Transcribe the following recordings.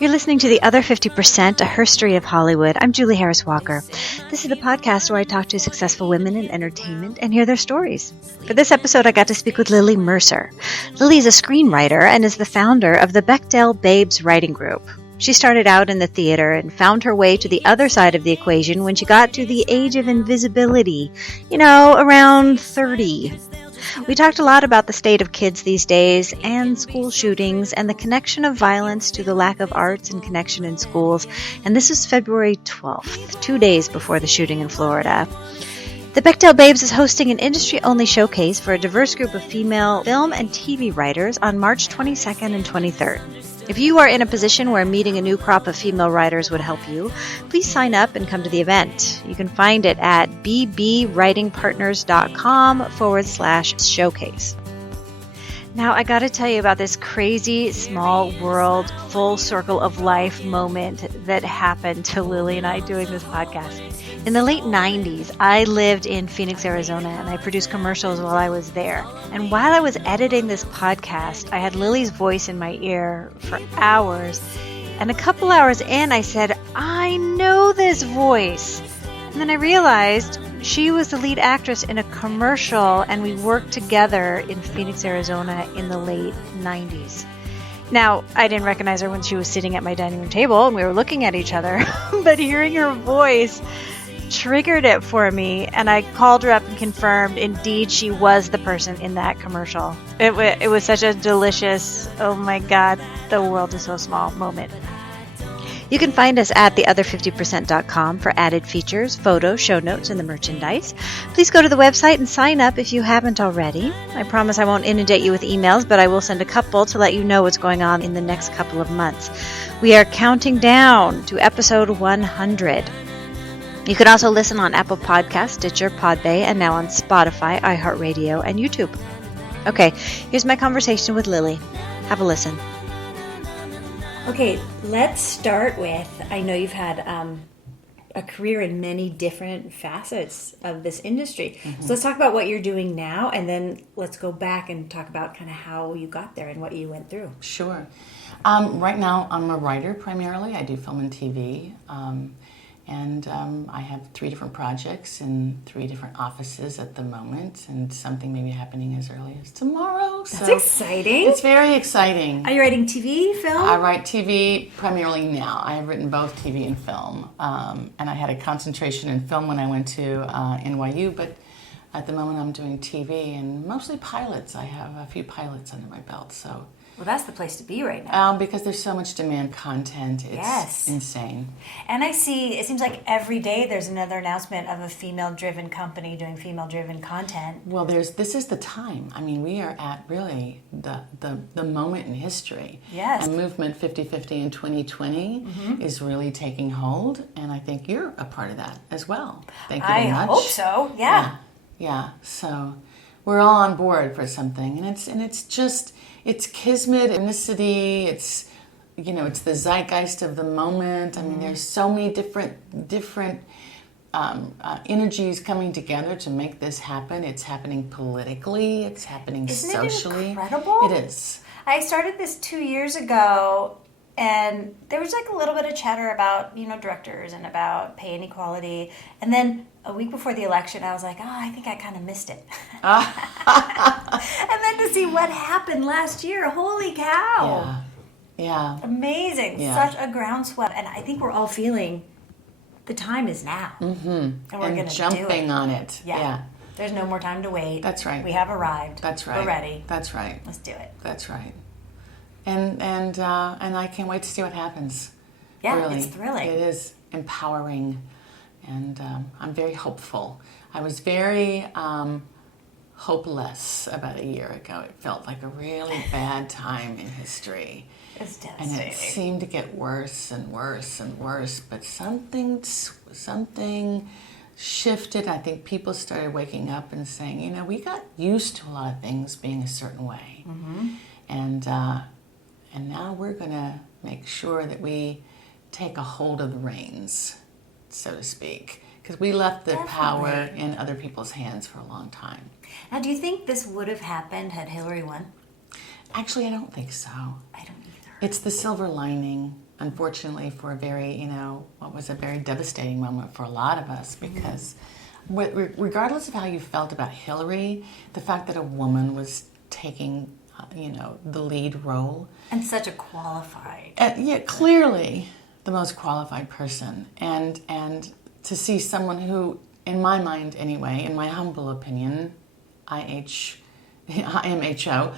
You're listening to The Other 50%, A Herstory of Hollywood. I'm Julie Harris Walker. This is the podcast where I talk to successful women in entertainment and hear their stories. For this episode, I got to speak with Lily Mercer. Lily is a screenwriter and is the founder of the Bechdel Babes Writing Group. She started out in the theater and found her way to the other side of the equation when she got to the age of invisibility, around 30. We talked a lot about the state of kids these days and school shootings and the connection of violence to the lack of arts and connection in schools. And this is February 12th, 2 days before the shooting in Florida. The Bechdel Babes is hosting an industry-only showcase for a diverse group of female film and TV writers on March 22nd and 23rd. If you are in a position where meeting a new crop of female writers would help you, please sign up and come to the event. You can find it at bbwritingpartners.com/showcase. Now, I got to tell you about this crazy, small world, full circle of life moment that happened to Lily and I doing this podcast. In the late 90s, I lived in Phoenix, Arizona, and I produced commercials while I was there. And while I was editing this podcast, I had Lily's voice in my ear for hours. And a couple hours in, I said, I know this voice. And then I realized she was the lead actress in a commercial, and we worked together in Phoenix, Arizona in the late 90s. Now, I didn't recognize her when she was sitting at my dining room table and we were looking at each other, but hearing her voice triggered it for me, and I called her up and confirmed indeed she was the person in that commercial. It was such a delicious, oh my God, the world is so small moment. You can find us at theother50%.com for added features, photos, show notes, and the merchandise. Please go to the website and sign up if you haven't already. I promise I won't inundate you with emails, but I will send a couple to let you know what's going on in the next couple of months. We are counting down to episode 100. You can also listen on Apple Podcasts, Stitcher, Podbay, and now on Spotify, iHeartRadio, and YouTube. Okay, here's my conversation with Lily. Have a listen. Okay, let's start with, I know you've had a career in many different facets of this industry. Mm-hmm. So let's talk about what you're doing now, and then let's go back and talk about kind of how you got there and what you went through. Sure. Right now, I'm a writer primarily. I do film and TV. And I have 3 different projects in 3 different offices at the moment, and something may be happening as early as tomorrow. That's exciting. It's very exciting. Are you writing TV, film? I write TV primarily now. I have written both TV and film. And I had a concentration in film when I went to NYU, but at the moment I'm doing TV and mostly pilots. I have a few pilots under my belt, so... Well, that's the place to be right now. Because there's so much demand content. It's insane. And I see, it seems like every day there's another announcement of a female-driven company doing female-driven content. Well, this is the time. I mean, we are at really the moment in history. Yes. And movement 50-50 in 2020 is really taking hold, and I think you're a part of that as well. Thank you very much. I hope so, yeah. Yeah, so we're all on board for something, and it's just... It's kismet, ethnicity, it's the zeitgeist of the moment. I mean, there's so many different energies coming together to make this happen. It's happening politically, it's happening socially. Isn't it incredible? It is. I started this 2 years ago, and there was like a little bit of chatter about, directors and about pay inequality. And then a week before the election, I was like, I think I kind of missed it. And then to see what happened last year, holy cow. Yeah. Amazing. Yeah. Such a groundswell. And I think we're all feeling the time is now. Mm-hmm. And we're going to do it. Jumping on it. Yeah. There's no more time to wait. That's right. We have arrived. That's right. We're ready. That's right. Let's do it. That's right. And I can't wait to see what happens. Yeah, really. It's thrilling. It is empowering. And I'm very hopeful. I was very hopeless about a year ago. It felt like a really bad time in history. It's devastating. And it seemed to get worse and worse and worse. But something shifted. I think people started waking up and saying, we got used to a lot of things being a certain way. Mm-hmm. And now we're going to make sure that we take a hold of the reins, so to speak, because we left the power in other people's hands for a long time. Now, do you think this would have happened had Hillary won? Actually, I don't think so. I don't either. It's the silver lining. unfortunately, for a very, what was a very devastating moment for a lot of us, because regardless of how you felt about Hillary, the fact that a woman was taking, the lead role. And such a qualified. Clearly the most qualified person. And to see someone who, in my mind anyway, in my humble opinion, IMHO,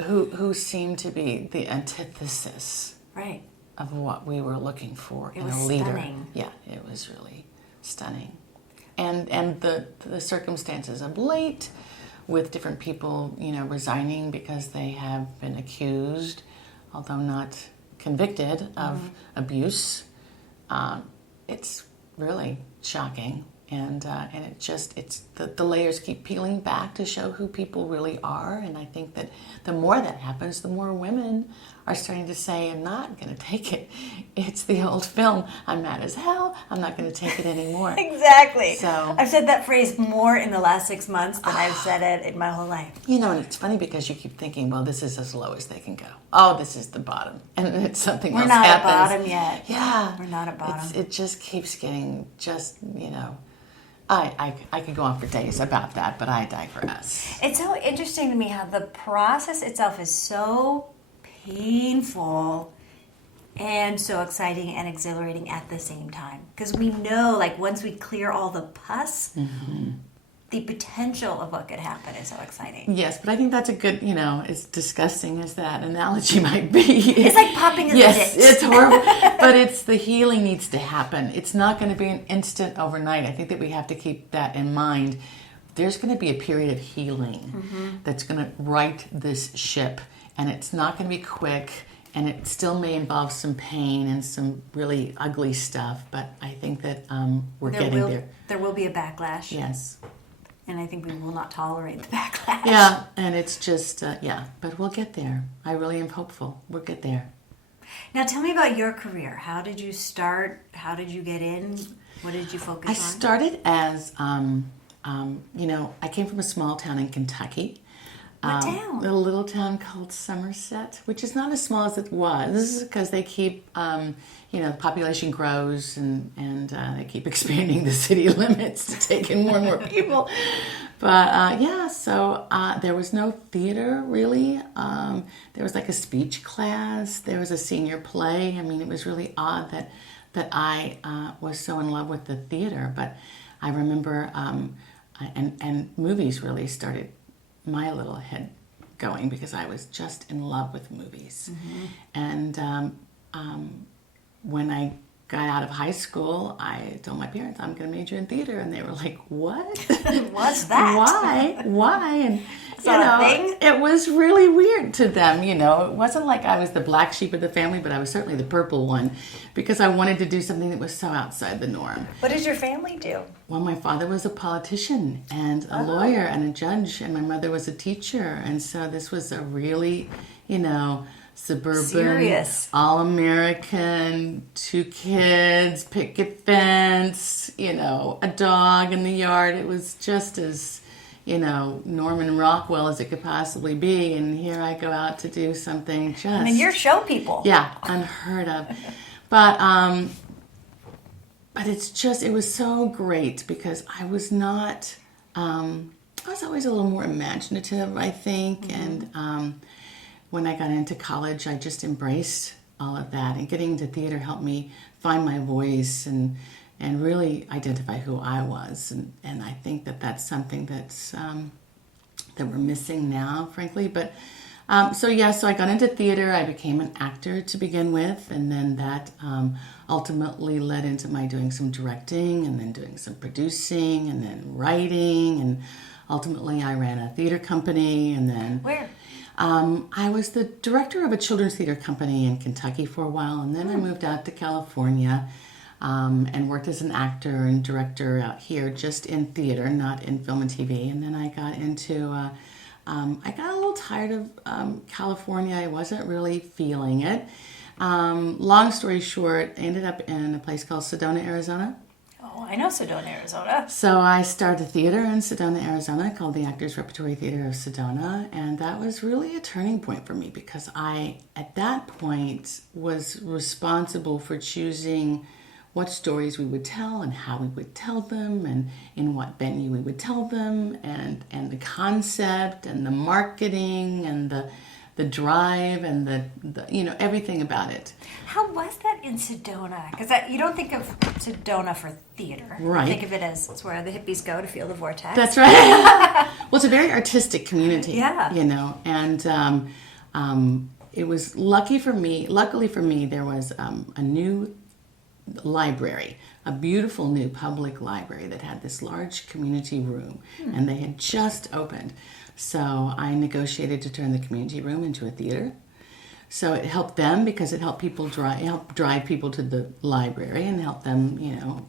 who seemed to be the antithesis right. of what we were looking for in a leader. Stunning. Yeah, it was really stunning. And the circumstances of late, with different people, resigning because they have been accused, although not convicted, of abuse, it's really shocking. And it's the layers keep peeling back to show who people really are. And I think that the more that happens, the more women are starting to say, I'm not going to take it. It's the old film. I'm mad as hell. I'm not going to take it anymore. Exactly. So I've said that phrase more in the last 6 months than I've said it in my whole life. And it's funny because you keep thinking, well, this is as low as they can go. Oh, this is the bottom. And then it's something else happens. We're not at bottom yet. Yeah. We're not at bottom. It just keeps getting I could go on for days about that, but I digress. It's so interesting to me how the process itself is so painful and so exciting and exhilarating at the same time. Because we know, once we clear all the pus, the potential of what could happen is so exciting. Yes, but I think that's a good, as disgusting as that analogy might be. It's like popping a Yes, zit. it's horrible. But the healing needs to happen. It's not going to be an instant overnight. I think that we have to keep that in mind. There's going to be a period of healing that's going to right this ship. And it's not going to be quick. And it still may involve some pain and some really ugly stuff. But I think that we're getting there. There will be a backlash. Yes. And I think we will not tolerate the backlash. Yeah, and it's just, but we'll get there. I really am hopeful. We'll get there. Now tell me about your career. How did you start? How did you get in? What did you focus on? I started as, I came from a small town in Kentucky. What town? A little town called Somerset, which is not as small as it was because they keep, the population grows and they keep expanding the city limits to take in more and more people. But so there was no theater really. There was a speech class. There was a senior play. I mean, it was really odd that I was so in love with the theater. But I remember, and movies really started my little head going because I was just in love with movies. And when I got out of high school, I told my parents I'm going to major in theater, and they were like, "What? What's that? Why?" And thing? it was really weird to them. It wasn't like I was the black sheep of the family, but I was certainly the purple one because I wanted to do something that was so outside the norm. What did your family do? Well, my father was a politician and a lawyer and a judge, and my mother was a teacher, and so this was a really, suburban, serious, all-American, 2 kids, picket fence, a dog in the yard. It was just as, Norman Rockwell as it could possibly be. And here I go out to do something just... I mean, you're show people. Yeah, unheard of. But it was so great because I was not... I was always a little more imaginative, I think, and... when I got into college, I just embraced all of that, and getting into theater helped me find my voice and really identify who I was. And I think that that's something that's that we're missing now, frankly. But so I got into theater. I became an actor to begin with, and then that ultimately led into my doing some directing, and then doing some producing, and then writing, and ultimately I ran a theater company, and then... Where? I was the director of a children's theater company in Kentucky for a while, and then I moved out to California and worked as an actor and director out here, just in theater, not in film and TV. And then I got into, I got a little tired of California. I wasn't really feeling it. Long story short, I ended up in a place called Sedona, Arizona. Oh, I know Sedona, Arizona. So I started a theater in Sedona, Arizona called the Actors Repertory Theater of Sedona. And that was really a turning point for me because I, at that point, was responsible for choosing what stories we would tell and how we would tell them and in what venue we would tell them and the concept and the marketing and the drive and the everything about it. How was that in Sedona? Because you don't think of Sedona for theater. Right. You think of it as it's where the hippies go to feel the vortex. That's right. Well, it's a very artistic community. Yeah. And it was luckily for me, there was a new library, a beautiful new public library that had this large community room, and they had just opened. So I negotiated to turn the community room into a theater. So it helped them because it helped people drive people to the library and help them,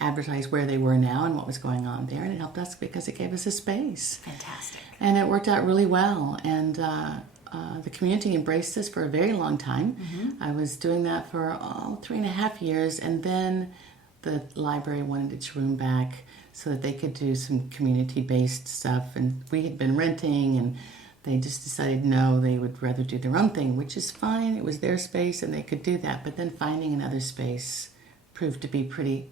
advertise where they were now and what was going on there. And it helped us because it gave us a space. Fantastic. And it worked out really well. And the community embraced us for a very long time. Mm-hmm. I was doing that for 3.5 years, and then the library wanted its room back so that they could do some community-based stuff. And we had been renting, and they just decided no, they would rather do their own thing, which is fine. It was their space, and they could do that. But then finding another space proved to be pretty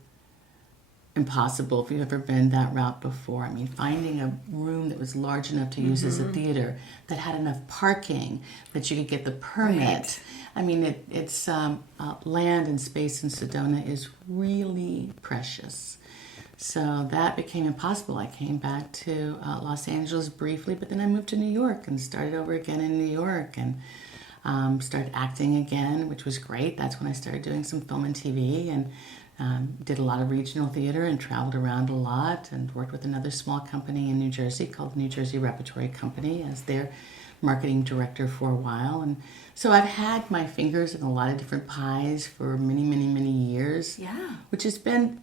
impossible if you've ever been that route before. I mean, finding a room that was large enough to use as a theater, that had enough parking, that you could get the permit. Right. I mean, it's land and space in Sedona is really precious. So that became impossible. I came back to Los Angeles briefly, but then I moved to New York and started over again in New York and started acting again, which was great. That's when I started doing some film and TV and did a lot of regional theater and traveled around a lot and worked with another small company in New Jersey called the New Jersey Repertory Company as their marketing director for a while. And so I've had my fingers in a lot of different pies for many, many, many years. Yeah. Which has been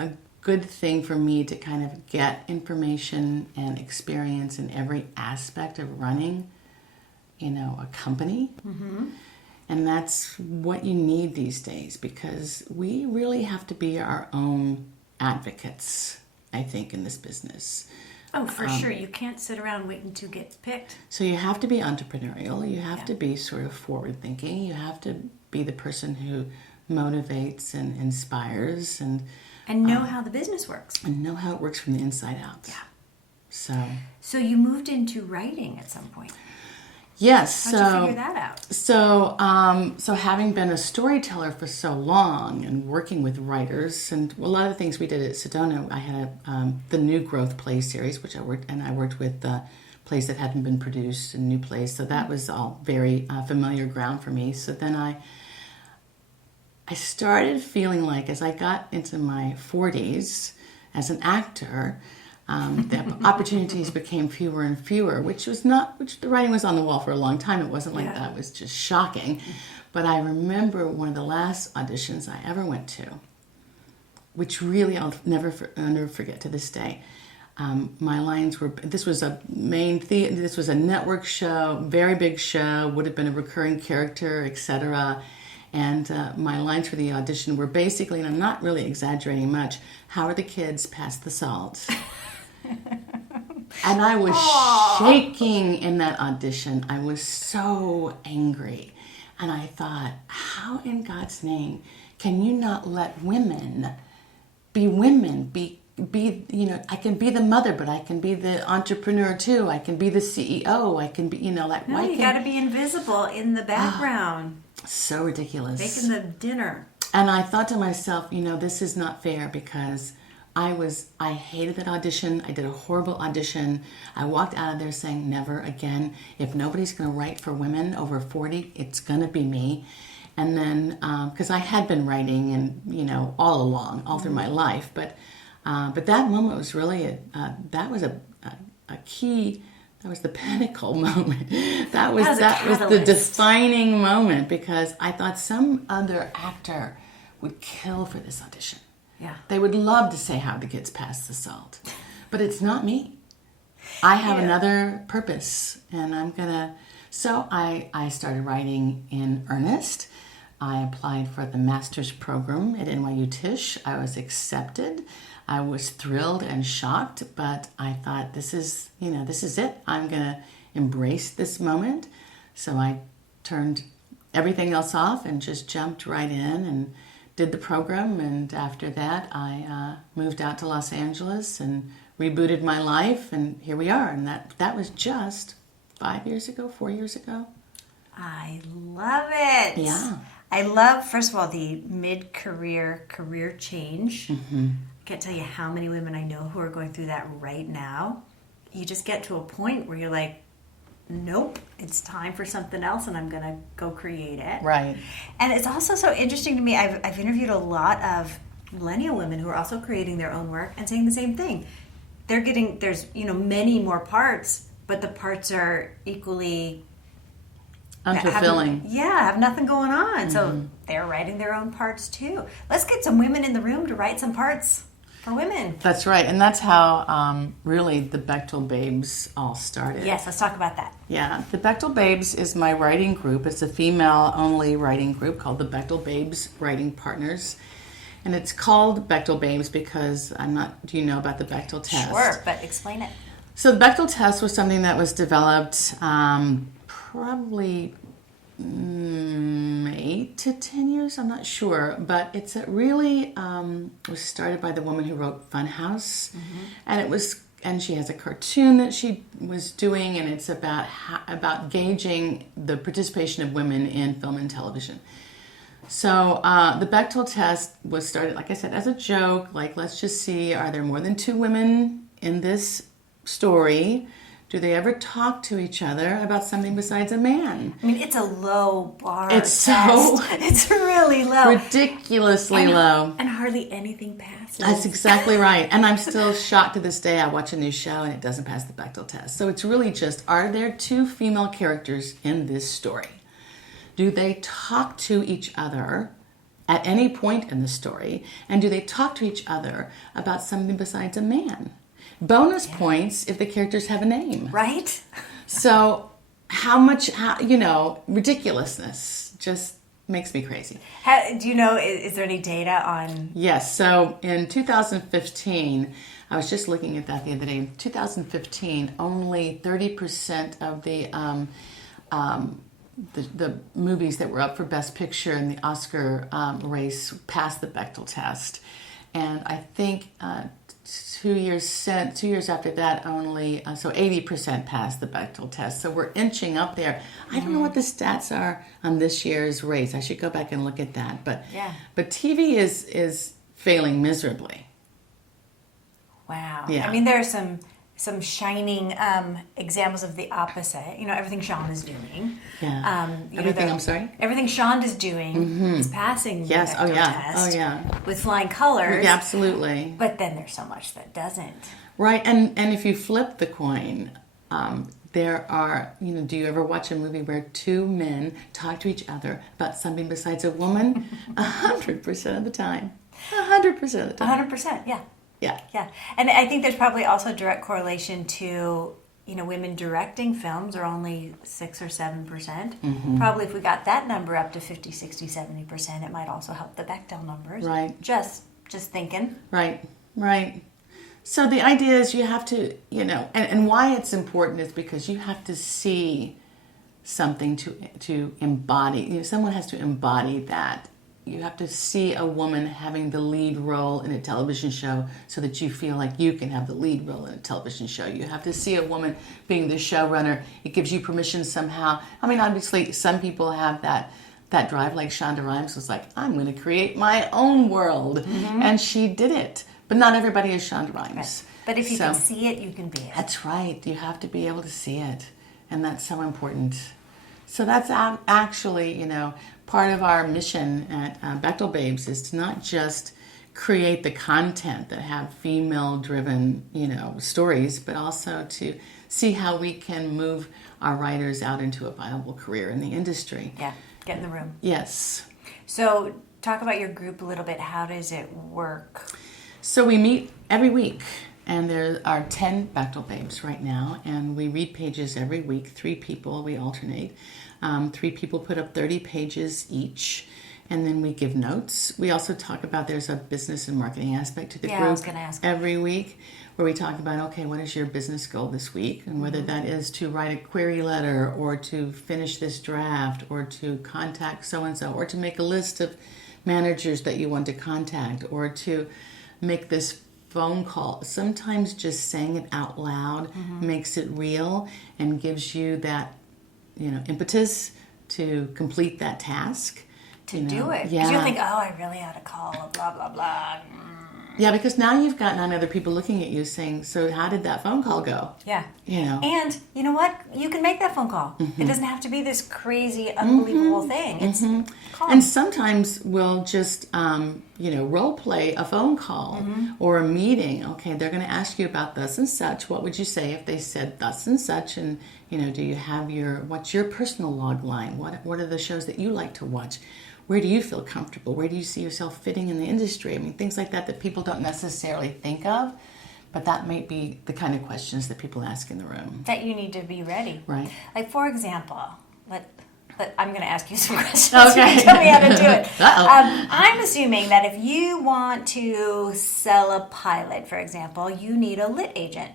a good thing for me to kind of get information and experience in every aspect of running, a company. Mm-hmm. And that's what you need these days because we really have to be our own advocates, I think, in this business. Oh, for sure. You can't sit around waiting to get picked. So you have to be entrepreneurial. You have to be sort of forward-thinking. You have to be the person who motivates and inspires and know how the business works. And know how it works from the inside out. Yeah. So you moved into writing at some point. Yes. How'd you figure that out? So having been a storyteller for so long and working with writers, and a lot of the things we did at Sedona, I had the New Growth Play series, which I worked with plays that hadn't been produced, and new plays. So that was all very familiar ground for me. So then I started feeling like as I got into my 40s as an actor, the opportunities became fewer and fewer, which the writing was on the wall for a long time. It wasn't like that was just shocking. But I remember one of the last auditions I ever went to, which really I'll never forget to this day. My lines were, this was a this was a network show, very big show, would have been a recurring character, etc. And my lines for the audition were basically, and I'm not really exaggerating much, how are the kids past the salt? And I was shaking in that audition. I was so angry. And I thought, how in God's name can you not let women, be, I can be the mother, but I can be the entrepreneur too. I can be the CEO. I can be, No, you got to be invisible in the background. So ridiculous. Making the dinner. And I thought to myself, this is not fair because I hated that audition. I did a horrible audition. I walked out of there saying, never again. If nobody's going to write for women over 40, it's going to be me. And then, because I had been writing and, all along, all through my life. But that moment was really, that was a key, that was the pinnacle moment. That was the defining moment because I thought some other actor would kill for this audition. Yeah. They would love to say how the kids pass the salt. But it's not me. I have another purpose. And I'm going to... So I started writing in earnest. I applied for the master's program at NYU Tisch. I was accepted. I was thrilled and shocked, but I thought, this is it. I'm going to embrace this moment. So I turned everything else off and just jumped right in and did the program. And after that, I moved out to Los Angeles and rebooted my life. And here we are. And that was just 4 years ago. I love it. Yeah. I love, first of all, the mid-career career change. Mm-hmm. I can't tell you how many women I know who are going through that right now. You just get to a point where you're like, nope, it's time for something else, and I'm going to go create it. Right. And it's also so interesting to me. I've interviewed a lot of millennial women who are also creating their own work and saying the same thing. There's many more parts, but the parts are equally unfulfilling. Have nothing going on. Mm-hmm. So they're writing their own parts too. Let's get some women in the room to write some parts for women. That's right. And that's how really the Bechdel Babes all started. Yes, let's talk about that. Yeah. The Bechdel Babes is my writing group. It's a female-only writing group called the Bechdel Babes Writing Partners. And it's called Bechdel Babes because do you know about the Bechdel test? Sure, but explain it. So the Bechdel test was something that was developed probably 8 to 10 years, I'm not sure, but it's really was started by the woman who wrote Funhouse, and she has a cartoon that she was doing, and it's about gauging the participation of women in film and television. So the Bechdel test was started, like I said, as a joke, like let's just see, are there more than 2 women in this story? Do they ever talk to each other about something besides a man? I mean, it's a low bar. It's it's really low. Ridiculously low. And hardly anything passes. That's exactly right. And I'm still shocked to this day. I watch a new show and it doesn't pass the Bechdel test. So it's really just, are there 2 female characters in this story? Do they talk to each other at any point in the story? And do they talk to each other about something besides a man? Bonus points if the characters have a name. Right? So ridiculousness just makes me crazy. Do you know, is there any data on? Yes. So in 2015, I was just looking at that the other day. In 2015, only 30% of the movies that were up for Best Picture in the Oscar race passed the Bechdel test. And I think 2 years after that, only 80% passed the Bechdel test. So we're inching up there. I don't know what the stats are on this year's race. I should go back and look at that. But TV is failing miserably. Wow. Yeah. I mean, there are some shining examples of the opposite. Everything Sean is doing. Yeah. I'm sorry? Everything Sean is doing is passing the Bechdel test with flying colors. Yeah, absolutely. But then there's so much that doesn't. Right, and if you flip the coin, there are, do you ever watch a movie where 2 men talk to each other about something besides a woman? 100% of the time. 100% of the time. 100%, yeah. Yeah. And I think there's probably also a direct correlation to, women directing films are only 6 or 7%. Mm-hmm. Probably if we got that number up to 50, 60, 70%, it might also help the Bechdel numbers. Right. Just thinking. Right. So the idea is you have to, and why it's important is because you have to see something to embody. Someone has to embody that. You have to see a woman having the lead role in a television show so that you feel like you can have the lead role in a television show. You have to see a woman being the showrunner. It gives you permission somehow. I mean, obviously, some people have that drive, like Shonda Rhimes was like, I'm going to create my own world. Mm-hmm. And she did it. But not everybody is Shonda Rhimes. Right. But if you can see it, you can be it. That's right. You have to be able to see it. And that's so important. So that's actually, part of our mission at Bechdel Babes is to not just create the content that have female-driven, stories, but also to see how we can move our writers out into a viable career in the industry. Yeah, get in the room. Yes. So talk about your group a little bit. How does it work? So we meet every week. And there are 10 Bechdel Babes right now, and we read pages every week. 3 people, we alternate. 3 people put up 30 pages each, And then we give notes. We also talk about, there's a business and marketing aspect to the group I was going to ask. every week, where we talk about, okay, what is your business goal this week? And whether that is to write a query letter, or to finish this draft, or to contact so-and-so, or to make a list of managers that you want to contact, or to make this phone call. Sometimes just saying it out loud makes it real and gives you that, impetus to complete that task. To do it. Because Yeah. you'll think, oh, I really ought to call, blah, blah, blah. Yeah, because now you've got 9 other people looking at you saying, so how did that phone call go? Yeah. And you know what? You can make that phone call. It doesn't have to be this crazy, unbelievable thing. It's calm. And sometimes we'll just, role play a phone call or a meeting. Okay, they're going to ask you about thus and such. What would you say if they said thus and such? And, do you have what's your personal log line? What are the shows that you like to watch? Where do you feel comfortable? Where do you see yourself fitting in the industry? I mean, things like that people don't necessarily think of, but that might be the kind of questions that people ask in the room. That you need to be ready. Right. Like, for example, I'm going to ask you some questions. Okay. You tell me how to do it. Uh-oh. I'm assuming that if you want to sell a pilot, for example, you need a lit agent.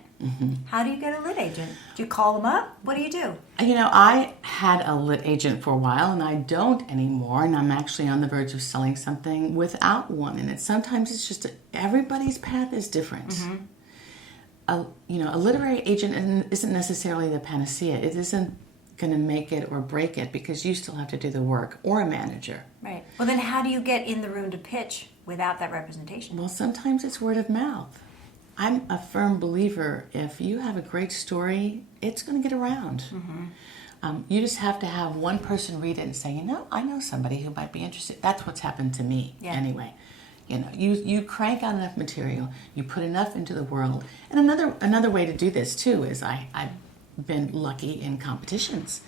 How do you get a lit agent? Do you call them up? What do you do? I had a lit agent for a while, and I don't anymore, and I'm actually on the verge of selling something without one. And sometimes it's just everybody's path is different. A literary agent isn't necessarily the panacea. It isn't going to make it or break it, because you still have to do the work, or a manager. Right. Well, then how do you get in the room to pitch without that representation? Well, sometimes it's word of mouth. I'm a firm believer, if you have a great story, it's going to get around. You just have to have one person read it and say, I know somebody who might be interested. That's what's happened to me anyway. You crank out enough material, you put enough into the world. And another way to do this too is I've been lucky in competitions.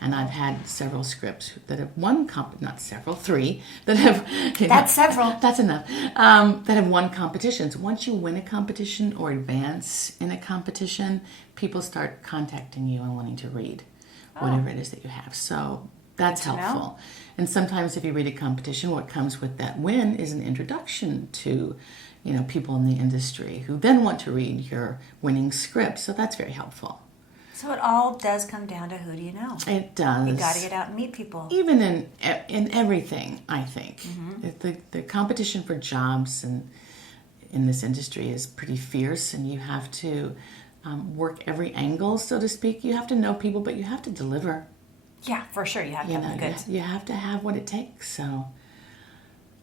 And I've had several scripts that have won, 3, that have... That's several. That's enough. That have won competitions. Once you win a competition or advance in a competition, people start contacting you and wanting to read whatever it is that you have. So that's helpful. And sometimes if you read a competition, what comes with that win is an introduction to, people in the industry who then want to read your winning script. So that's very helpful. So it all does come down to who do you know? It does. You got to get out and meet people. Even in everything, I think. The competition for jobs in this industry is pretty fierce, and you have to work every angle, so to speak. You have to know people, but you have to deliver. Yeah, for sure. You have to have the goods. You have to have what it takes.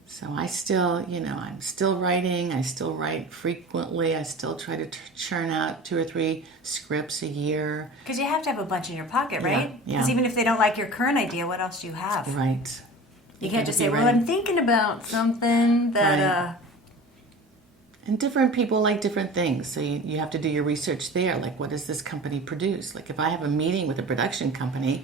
So I still, I'm still writing. I still write frequently. I still try to churn out 2 or 3 scripts a year. Because you have to have a bunch in your pocket, right? Yeah. Because even if they don't like your current idea, what else do you have? Right. You can't just say, well, I'm thinking about something that... And different people like different things. So you have to do your research there. Like, what does this company produce? Like, if I have a meeting with a production company,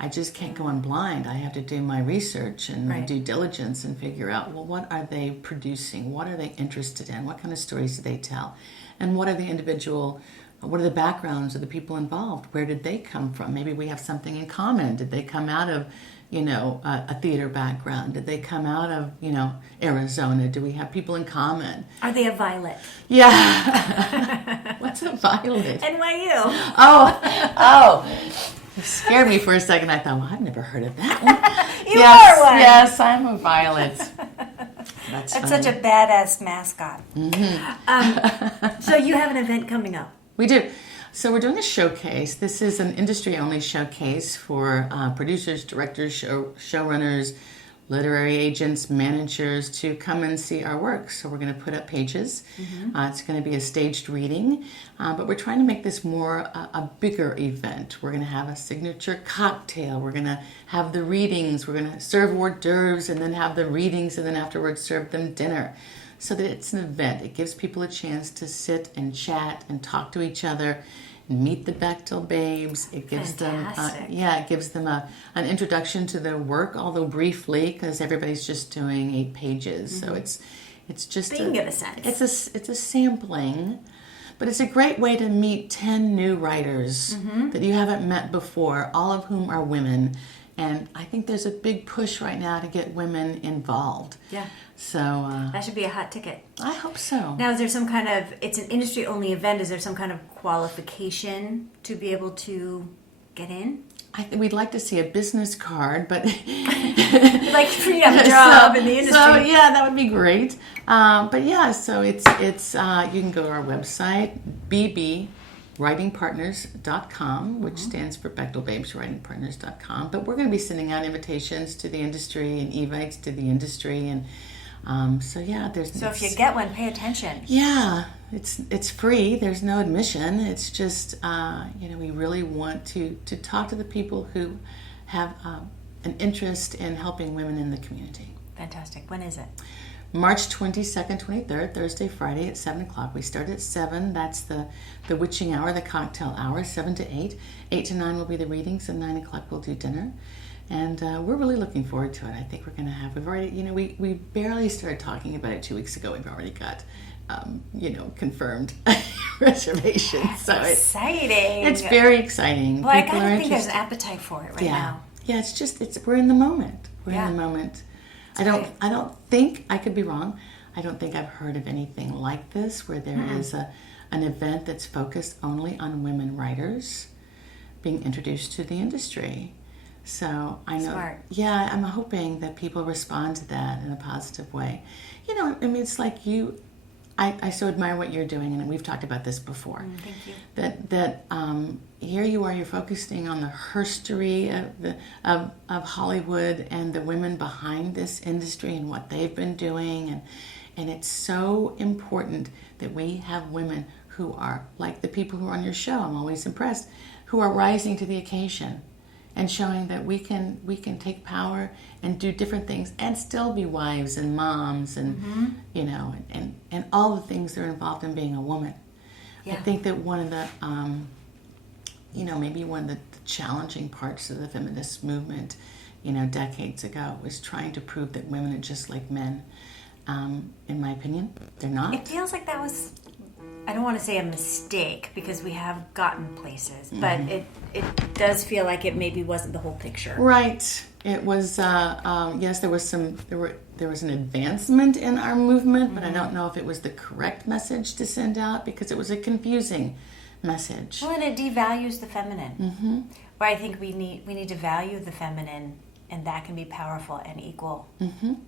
I just can't go in blind. I have to do my research and my due diligence and figure out, well, what are they producing? What are they interested in? What kind of stories do they tell? And what are the backgrounds of the people involved? Where did they come from? Maybe we have something in common. Did they come out of, a theater background? Did they come out of, Arizona? Do we have people in common? Are they a violet? Yeah. What's a violet? NYU. Oh. You scared me for a second. I thought, well, I've never heard of that one. You are one. Yes, I'm a violet. That's such a badass mascot. So you have an event coming up. We do. So we're doing a showcase. This is an industry-only showcase for producers, directors, showrunners, literary agents, managers to come and see our work. So we're going to put up pages. It's going to be a staged reading, but we're trying to make this more a bigger event. We're going to have a signature cocktail. We're going to have the readings. We're going to serve hors d'oeuvres and then have the readings and then afterwards serve them dinner. So that it's an event. It gives people a chance to sit and chat and talk to each other and meet the Bechdel Babes. It gives them, it gives them an introduction to their work, although briefly, because everybody's just doing 8 pages. So it's just but you can get a sense. It's a sampling, but it's a great way to meet 10 new writers that you haven't met before, all of whom are women. And I think there's a big push right now to get women involved. Yeah. So That should be a hot ticket. I hope so. Now, is there some kind of, it's an industry-only event, is there some kind of qualification to be able to get in? We'd like to see a business card, but Like for you to have a job in the industry. So yeah, that would be great. But yeah, so it's you can go to our website, bbwritingpartners.com, which stands for Bechdel Babes Writing Partners.com. But we're going to be sending out invitations to the industry and evites to the industry, and so yeah, So if you get one, pay attention. Yeah, it's free. There's no admission. It's just we really want to talk to the people who have an interest in helping women in the community. Fantastic. When is it? March 22nd, 23rd, Thursday, Friday at 7 o'clock. We start at 7. That's the witching hour, the cocktail hour, 7 to 8. 8 to 9 will be the readings, and 9 o'clock we'll do dinner. And we're really looking forward to it. I think we're going to have, we've already, we barely started talking about it 2 weeks ago. We've already got, confirmed reservations. So exciting. It's very exciting. Well, I kind of think there's an appetite for it right now. Yeah, we're in the moment. We're in the moment. I don't think, I could be wrong, I don't think I've heard of anything like this where there is an event that's focused only on women writers being introduced to the industry. So I know, Smart. Yeah, I'm hoping that people respond to that in a positive way. It's like I so admire what you're doing, and we've talked about this before. Thank you. That here you are, you're focusing on the history of Hollywood and the women behind this industry and what they've been doing, and it's so important that we have women who are like the people who are on your show. I'm always impressed, who are rising to the occasion and showing that we can take power and do different things and still be wives and moms and and all the things that are involved in being a woman. Yeah. I think that one of the maybe one of the challenging parts of the feminist movement, decades ago, was trying to prove that women are just like men. In my opinion, they're not. It feels like that was, I don't want to say a mistake because we have gotten places, but it does feel like it maybe wasn't the whole picture. Right. It was. Yes, there was an advancement in our movement, but I don't know if it was the correct message to send out because it was a confusing message. Well, and it devalues the feminine. Where I think we need to value the feminine, and that can be powerful and equal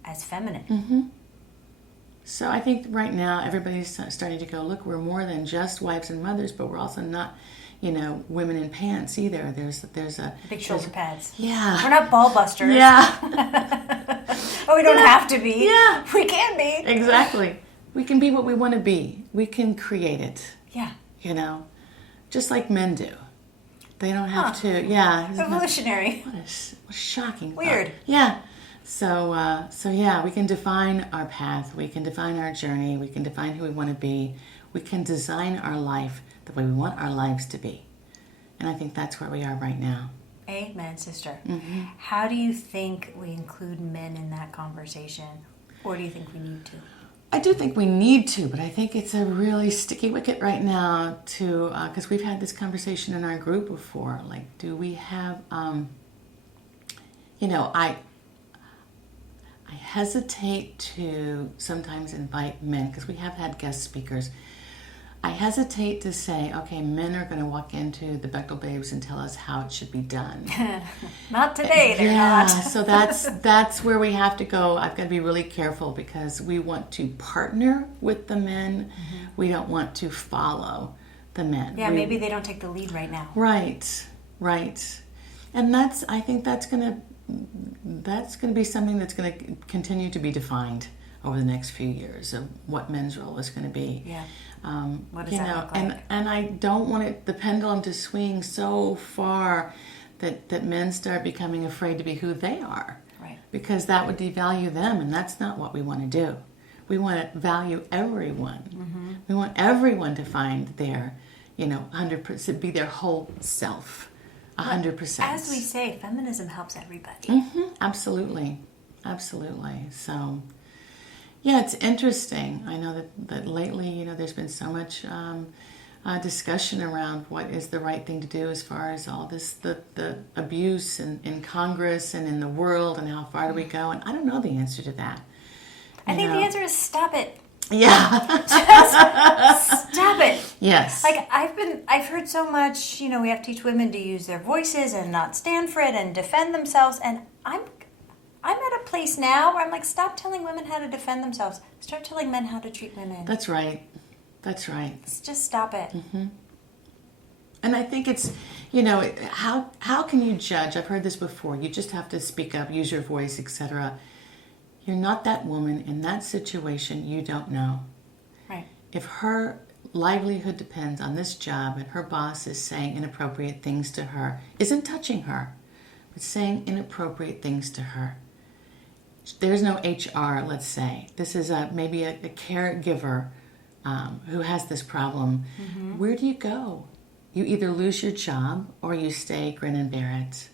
as feminine. So I think right now everybody's starting to go, look, we're more than just wives and mothers, but we're also not, women in pants either. There's a Big shoulder pads. Yeah. We're not ball busters. Yeah. Oh, we don't have to be. Yeah. We can be. Exactly. We can be what we want to be. We can create it. Yeah. Just like men do. They don't have to. Yeah. Evolutionary. What a shocking Weird. thought. Yeah. So yeah, we can define our path. We can define our journey. We can define who we want to be. We can design our life the way we want our lives to be. And I think that's where we are right now. Amen, sister. How do you think we include men in that conversation? Or do you think we need to? I do think we need to, but I think it's a really sticky wicket right now to, because we've had this conversation in our group before. Like, do we have, I hesitate to sometimes invite men, because we have had guest speakers. I hesitate to say, okay, men are going to walk into the Bechdel Babes and tell us how it should be done. Not today, they're not. So that's where we have to go. I've got to be really careful because we want to partner with the men. We don't want to follow the men. Yeah, maybe they don't take the lead right now. Right. And I think that's going to be something that's going to continue to be defined over the next few years of what men's role is going to be. Yeah. What does that look like? And I don't want the pendulum to swing so far that men start becoming afraid to be who they are. Right. Because that would devalue them, and that's not what we want to do. We want to value everyone. We want everyone to find their, 100%, be their whole self. 100%. As we say, feminism helps everybody. Absolutely. So, yeah, it's interesting. I know that lately, there's been so much discussion around what is the right thing to do as far as all this, the abuse in Congress and in the world, and how far do we go? And I don't know the answer to that. I think the answer is stop it. Yeah. Just stop it. Yes. Like I've heard so much, we have to teach women to use their voices and not stand for it and defend themselves. And I'm at a place now where I'm like, stop telling women how to defend themselves. Start telling men how to treat women. That's right. That's right. Just stop it. Mm-hmm. And I think it's, how can you judge? I've heard this before. You just have to speak up, use your voice, etc. You're not that woman in that situation. You don't know. Right. If her livelihood depends on this job and her boss is saying inappropriate things to her, isn't touching her, but saying inappropriate things to her. There's no HR, let's say. This is maybe a caregiver who has this problem. Mm-hmm. Where do you go? You either lose your job or you stay, grin and bear it.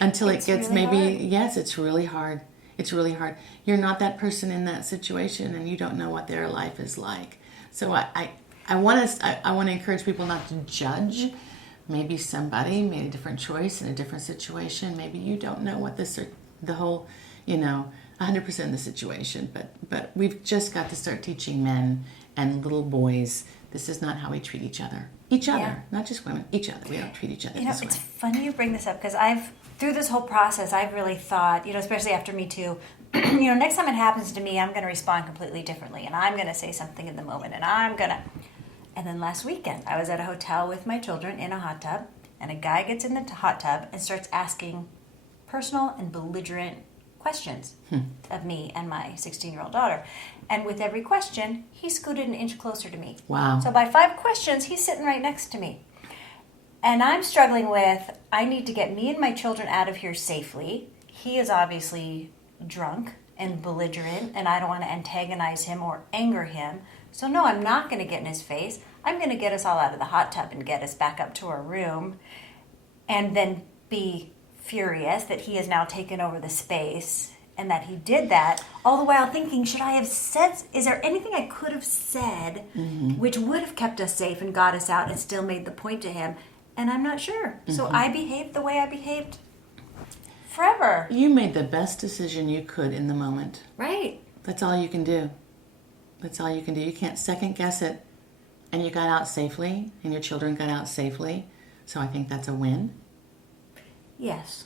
Until it gets really hard. Yes, it's really hard. It's really hard. You're not that person in that situation, and you don't know what their life is like. So I want to encourage people not to judge. Maybe somebody made a different choice in a different situation. Maybe you don't know what the whole, 100% of the situation. But we've just got to start teaching men and little boys, this is not how we treat each other. Not just women, each other. We don't treat each other this way. It's funny you bring this up because through this whole process, I've really thought, especially after Me Too, next time it happens to me, I'm going to respond completely differently, and I'm going to say something in the moment, and then last weekend, I was at a hotel with my children in a hot tub, and a guy gets in the hot tub and starts asking personal and belligerent questions of me and my 16-year-old daughter. And with every question, he scooted an inch closer to me. Wow. So by 5 questions, he's sitting right next to me. And I'm struggling with, I need to get me and my children out of here safely. He is obviously drunk and belligerent, and I don't want to antagonize him or anger him. So no, I'm not going to get in his face. I'm going to get us all out of the hot tub and get us back up to our room, and then be furious that he has now taken over the space and that he did that, all the while thinking, is there anything I could have said which would have kept us safe and got us out and still made the point to him? And I'm not sure. So I behaved the way I behaved forever. You made the best decision you could in the moment. Right. That's all you can do. That's all you can do. You can't second guess it. And you got out safely, and your children got out safely. So I think that's a win. Yes.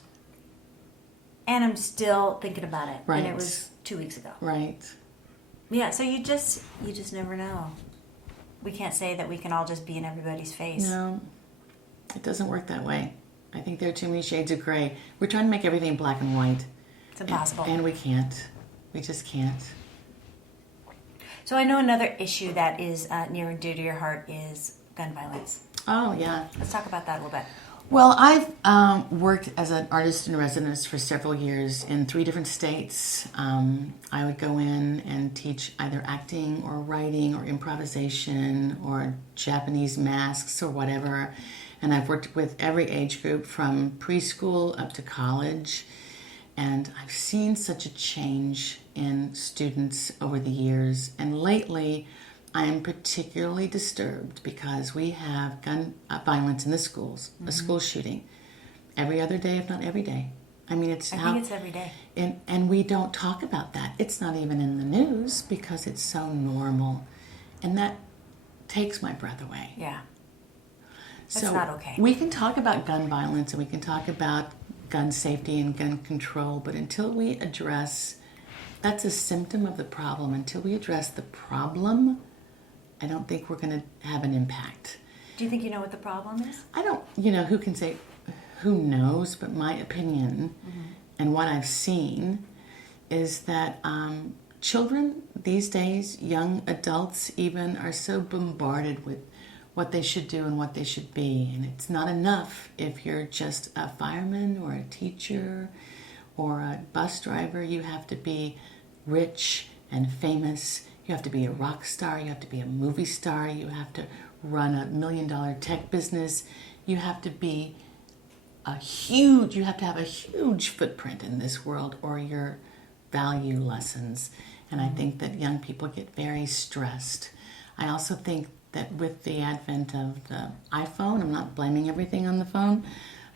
And I'm still thinking about it. Right. And it was 2 weeks ago. Right. Yeah, so you just never know. We can't say that we can all just be in everybody's face. No, it doesn't work that way. I think there are too many shades of gray. We're trying to make everything black and white. It's impossible. And we can't. We just can't. So I know another issue that is near and dear to your heart is gun violence. Oh, yeah. Let's talk about that a little bit. Well, I've worked as an artist in residence for several years in 3 different states. I would go in and teach either acting or writing or improvisation or Japanese masks or whatever. And I've worked with every age group from preschool up to college. And I've seen such a change in students over the years. And lately, I am particularly disturbed because we have gun violence in the schools, a school shooting, every other day, if not every day. I mean, I think it's every day. And we don't talk about that. It's not even in the news because it's so normal. And that takes my breath away. Yeah. That's So not okay. we can talk about gun violence and we can talk about gun safety and gun control, but until we address, that's a symptom of the problem. Until we address the problem, I don't think we're going to have an impact. Do you think you know what the problem is? I don't, who can say, who knows, but my opinion and what I've seen is that children these days, young adults even, are so bombarded with what they should do and what they should be. And it's not enough if you're just a fireman or a teacher or a bus driver. You have to be rich and famous. You have to be a rock star. You have to be a movie star. You have to run $1 million tech business. You have to be you have to have a huge footprint in this world or your value lessens. And I think that young people get very stressed. I also think that with the advent of the iPhone, I'm not blaming everything on the phone,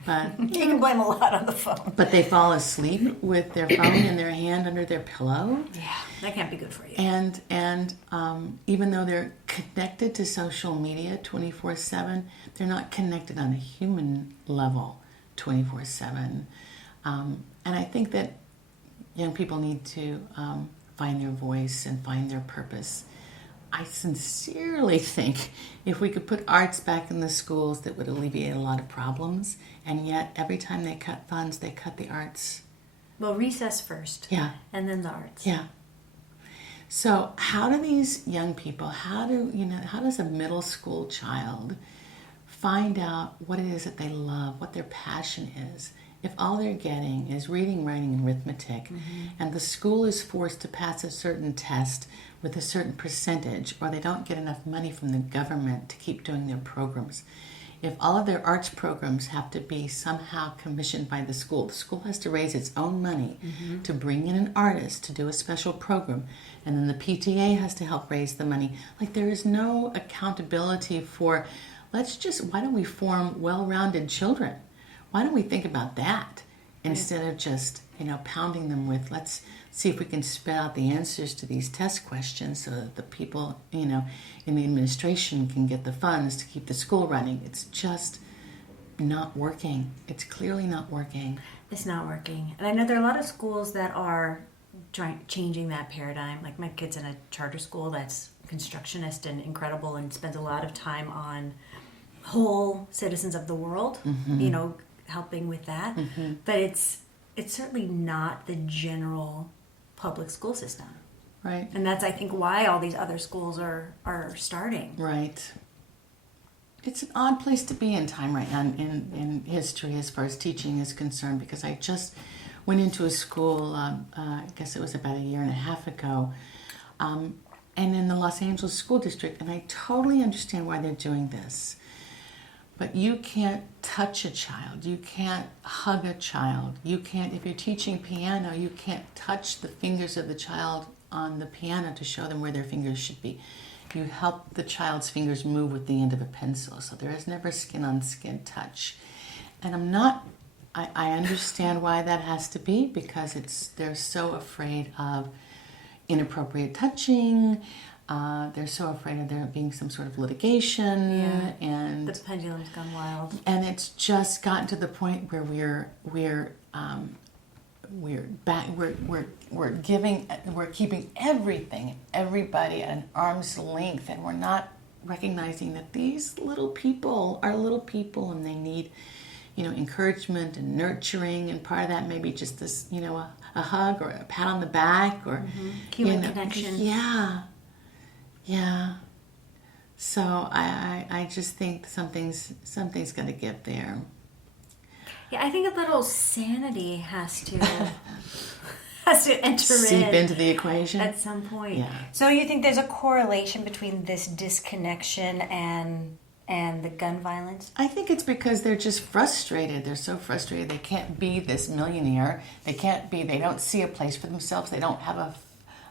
but You can blame a lot on the phone. but they fall asleep with their phone in their hand under their pillow. Yeah, that can't be good for you. And even though they're connected to social media 24/7, they're not connected on a human level 24/7. And I think that young people need to find their voice and find their purpose. I sincerely think if we could put arts back in the schools, that would alleviate a lot of problems. And yet, every time they cut funds, they cut the arts. Well, recess first. Yeah. And then the arts. Yeah. So how do these young people, how does a middle school child find out what it is that they love, what their passion is, if all they're getting is reading, writing, and arithmetic, and the school is forced to pass a certain test with a certain percentage, or they don't get enough money from the government to keep doing their programs? If all of their arts programs have to be somehow commissioned by the school has to raise its own money to bring in an artist to do a special program, and then the PTA has to help raise the money. Like, there is no accountability for, why don't we form well-rounded children? Why don't we think about that instead of just, pounding them with, let's see if we can spit out the answers to these test questions so that the people, in the administration can get the funds to keep the school running. It's just not working. It's clearly not working. It's not working. And I know there are a lot of schools that are changing that paradigm. Like, my kid's in a charter school that's constructionist and incredible and spends a lot of time on whole citizens of the world, helping with that. But it's certainly not the general public school system. Right. And that's, I think, why all these other schools are starting. Right. It's an odd place to be in time right now in history as far as teaching is concerned, because I just went into a school, I guess it was about a year and a half ago, and in the Los Angeles School District, and I totally understand why they're doing this. But you can't touch a child. You can't hug a child. You can't, if you're teaching piano, you can't touch the fingers of the child on the piano to show them where their fingers should be. You help the child's fingers move with the end of a pencil. So there is never skin-on-skin touch. And I understand why that has to be, because they're so afraid of inappropriate touching. They're so afraid of there being some sort of litigation, and the pendulum's gone wild. And it's just gotten to the point where we're keeping everybody at an arm's length, and we're not recognizing that these little people are little people, and they need, encouragement and nurturing, and part of that maybe just this, a hug or a pat on the back, or human connection. Yeah. So I just think something's got to give there. Yeah, I think a little sanity has to enter Seep into the equation at some point. Yeah. So you think there's a correlation between this disconnection and the gun violence? I think it's because they're just frustrated. They're so frustrated they can't be this millionaire. They don't see a place for themselves. They don't have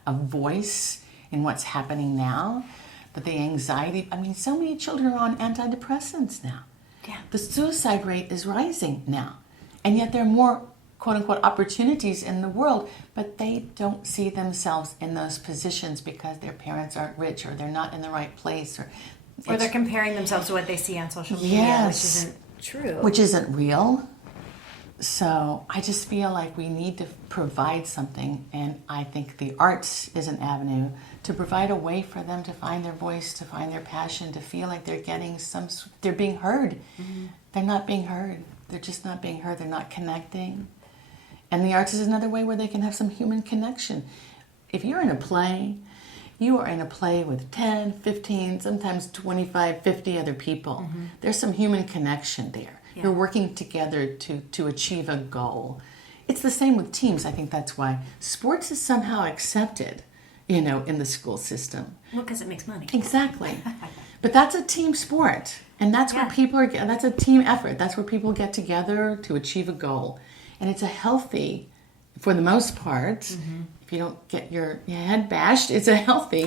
a voice in what's happening now. But the anxiety, so many children are on antidepressants now. Yeah. The suicide rate is rising now. And yet there are more, quote unquote, opportunities in the world, but they don't see themselves in those positions because their parents aren't rich, or they're not in the right place, or they're comparing themselves to what they see on social media, which isn't true. Which isn't real. So I just feel like we need to provide something, and I think the arts is an avenue to provide a way for them to find their voice, to find their passion, to feel like they're getting they're being heard. Mm-hmm. They're not being heard. They're just not being heard. They're not connecting. And the arts is another way where they can have some human connection. If you're in a play, you are in a play with 10, 15, sometimes 25, 50 other people. Mm-hmm. There's some human connection there. Yeah. You're working together to achieve a goal. It's the same with teams. I think that's why sports is somehow accepted, in the school system. Well, because it makes money. Exactly. But that's a team sport. And that's where that's a team effort. That's where people get together to achieve a goal. And it's a healthy, for the most part, if if you don't get your head bashed, it's a healthy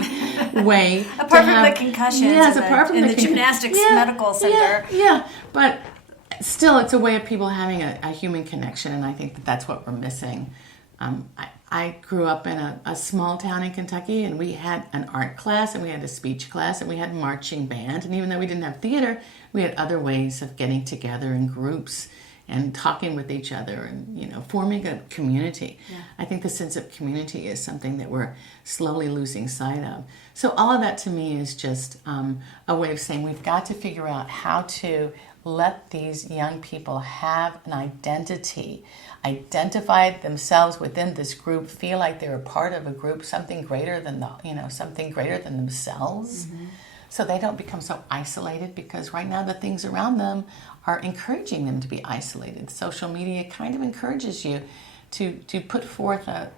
way. Apart from the concussions, in the gymnastics medical center. Yeah. But still, it's a way of people having a human connection, and I think that's what we're missing. I grew up in a small town in Kentucky, and we had an art class, and we had a speech class, and we had marching band. And even though we didn't have theater, we had other ways of getting together in groups and talking with each other and, forming a community. Yeah. I think the sense of community is something that we're slowly losing sight of. So all of that to me is just a way of saying we've got to figure out how to let these young people have an identity, identify themselves within this group, feel like they're a part of a group, something greater than something greater than themselves. Mm-hmm. So they don't become so isolated, because right now the things around them are encouraging them to be isolated. Social media kind of encourages you to put forth a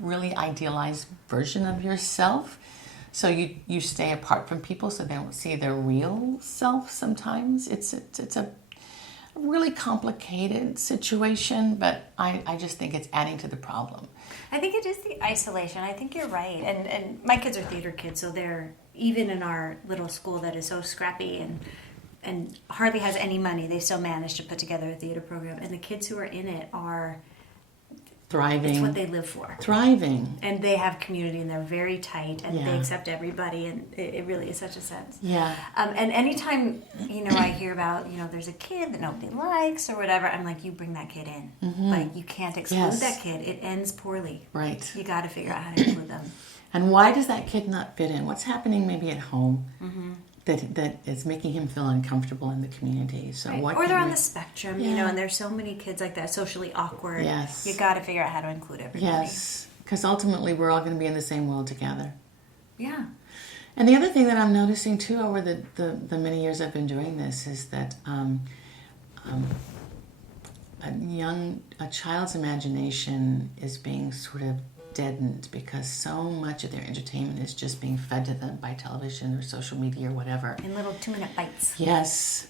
really idealized version of yourself. So you stay apart from people so they don't see their real self sometimes. It's a really complicated situation, but I just think it's adding to the problem. I think it is the isolation. I think you're right. And my kids are theater kids, so they're, even in our little school that is so scrappy and hardly has any money, they still manage to put together a theater program. And the kids who are in it are thriving. It's what they live for. Thriving. And they have community, and they're very tight, and they accept everybody, and it really is such a sense. Yeah. And anytime, I hear about, there's a kid that nobody likes or whatever, I'm like, you bring that kid in. Mm-hmm. Like, you can't exclude that kid. It ends poorly. Right. You got to figure out how to include them. And why does that kid not fit in? What's happening maybe at home that is making him feel uncomfortable in the community? So right. what? Or they're on the spectrum, and there's so many kids like that, socially awkward. Yes. You got to figure out how to include everybody. Yes, because ultimately we're all going to be in the same world together. Yeah. And the other thing that I'm noticing too over the many years I've been doing this is that a child's imagination is being sort of deadened, because so much of their entertainment is just being fed to them by television or social media or whatever. In little 2-minute bites. Yes.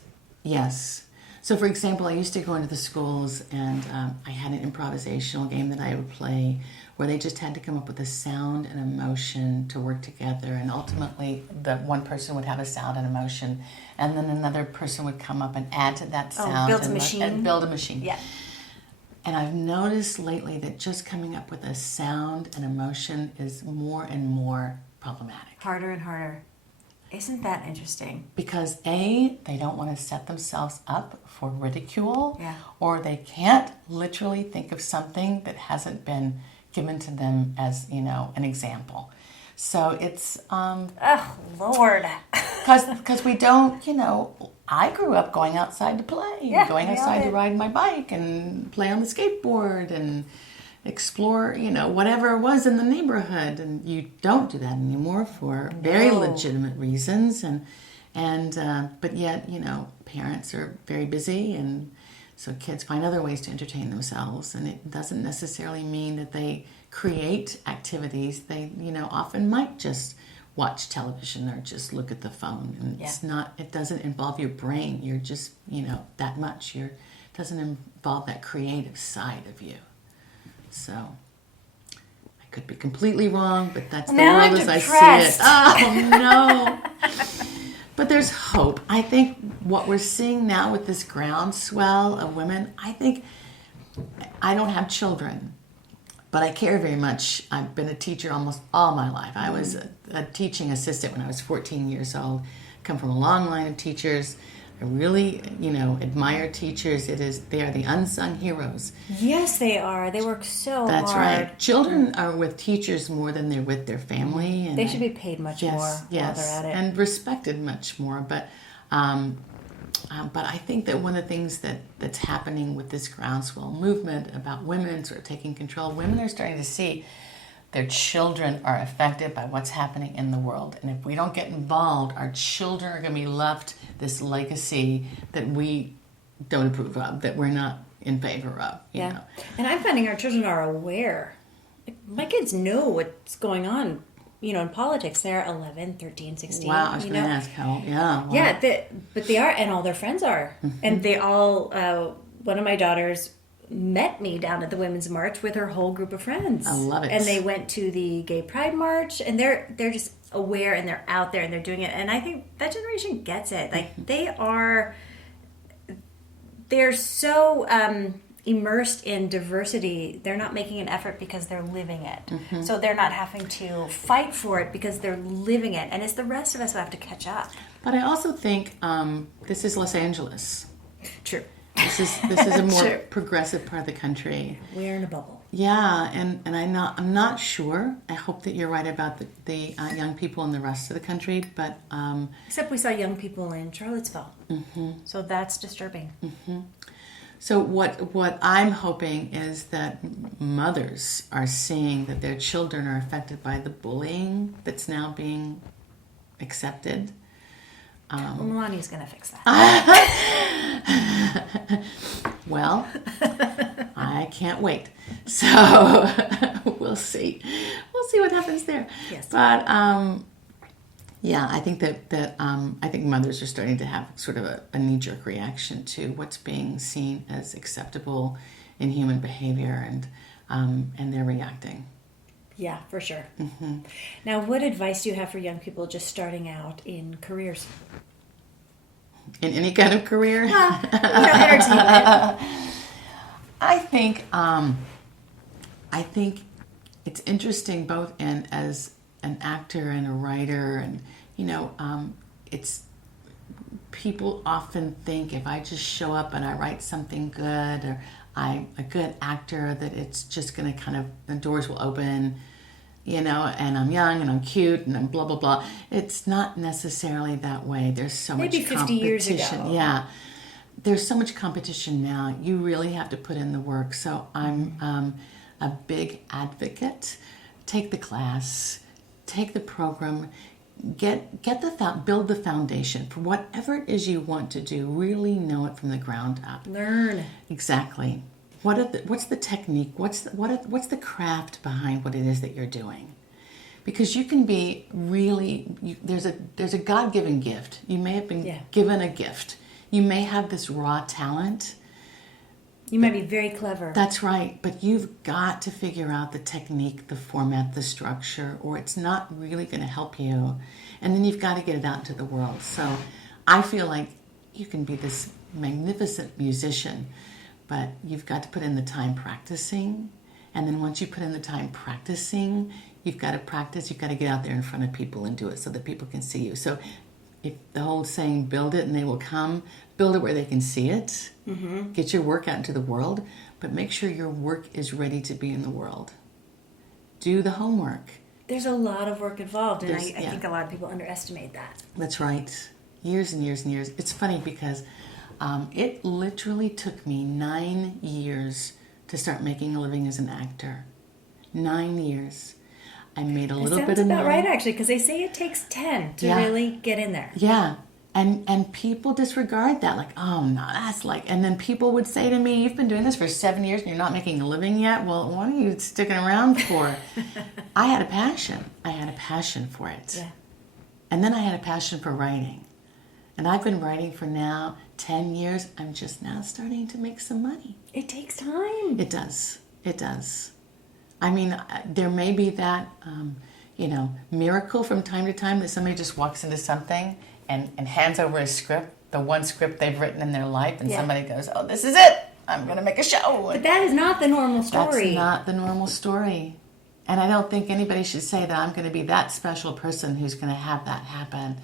So, for example, I used to go into the schools, and I had an improvisational game that I would play where they just had to come up with a sound and emotion to work together. And ultimately, the one person would have a sound and emotion, and then another person would come up and add to that sound. Build a machine. Yeah. And I've noticed lately that just coming up with a sound and emotion is more and more problematic. Harder and harder. Isn't that interesting? Because they don't want to set themselves up for ridicule, or they can't literally think of something that hasn't been given to them as, an example. So it's... oh, Lord. Because we don't, I grew up going outside to play, going outside to ride my bike and play on the skateboard and explore, whatever it was in the neighborhood. And you don't do that anymore for very legitimate reasons. But yet, parents are very busy, and so kids find other ways to entertain themselves. And it doesn't necessarily mean that they create activities. They, often might just watch television or just look at the phone, and it doesn't involve your brain. You're just, that much. It doesn't involve that creative side of you. So I could be completely wrong, but that's the world as I see it. Oh no. But there's hope. I think what we're seeing now with this groundswell of women, I don't have children, but I care very much. I've been a teacher almost all my life. I was a teaching assistant when I was 14 years old. Come from a long line of teachers. I really, admire teachers. They are the unsung heroes. Yes, they are. They work so hard. That's right. Children are with teachers more than they're with their family. And they should be paid much more while they're at it. And respected much more. But I think that one of the things that's happening with this groundswell movement about women sort of taking control, women are starting to see their children are affected by what's happening in the world. And if we don't get involved, our children are going to be left this legacy that we don't approve of, that we're not in favor of. You know? And I'm finding our children are aware. My kids know what's going on, in politics. They're 11, 13, 16. Wow, I was going to ask how. Yeah. Wow. Yeah, but they are, and all their friends are. Mm-hmm. And they all, one of my daughters met me down at the Women's March with her whole group of friends. I love it. And they went to the Gay Pride March, and they're just aware, and they're out there, and they're doing it. And I think that generation gets it. Like, they're so immersed in diversity. They're not making an effort because they're living it. So they're not having to fight for it because they're living it. And it's the rest of us who have to catch up. But I also think this is Los Angeles. True. This is a more Sure. progressive part of the country. We're in a bubble. Yeah, and I'm not sure. I hope that you're right about the young people in the rest of the country, but Except we saw young people in Charlottesville. So that's disturbing. so what I'm hoping is that mothers are seeing that their children are affected by the bullying that's now being accepted. Well, Melania's going to fix that. Well, I can't wait. So we'll see. We'll see what happens there. Yes. But yeah, I think that I think mothers are starting to have sort of a knee-jerk reaction to what's being seen as acceptable in human behavior, and they're reacting. Yeah, for sure. Now, what advice do you have for young people just starting out in careers? In any kind of career? Entertainment. I think it's interesting both as an actor and a writer, and it's people often think if I just show up and I write something good, or I'm a good actor, that it's just going to the doors will open, and I'm young and I'm cute and I'm blah blah blah. It's not necessarily that way. There's so much Maybe 50 years ago. Yeah. There's so much competition now. You really have to put in the work. So I'm a big advocate. Take the class, take the program, build the foundation for whatever it is you want to do. Really know it from the ground up. Learn. Exactly. What's the technique? What's the craft behind what it is that you're doing? Because you can be there's a God-given gift. You may have been given a gift. You may have this raw talent. You might be very clever. That's right, but you've got to figure out the technique, the format, the structure, or it's not really going to help you. And then you've got to get it out into the world. So I feel like you can be this magnificent musician, but you've got to put in the time practicing. And then once you put in the time practicing, you've got to practice. You've got to get out there in front of people and do it so that people can see you. So if the whole saying, build it and they will come, build it where they can see it. Get your work out into the world, but make sure your work is ready to be in the world. Do the homework. There's a lot of work involved, and I think a lot of people underestimate that. That's right. Years and years and years. It's funny because it literally took me 9 years to start making a living as an actor. 9 years. I made a little bit of money. That's about right, actually, because they say it takes 10 to really get in there. Yeah. And people disregard that, like, oh, no, that's like, and then people would say to me, you've been doing this for 7 years and you're not making a living yet? Well, what are you sticking around for? I had a passion. I had a passion for it. Yeah. And then I had a passion for writing. And I've been writing for now 10 years. I'm just now starting to make some money. It takes time. It does. It does. I mean, there may be that, miracle from time to time that somebody just walks into something and hands over a script, the one script they've written in their life, and somebody goes, oh, this is it. I'm going to make a show. But that is not the normal story. That's not the normal story. And I don't think anybody should say that I'm going to be that special person who's going to have that happen.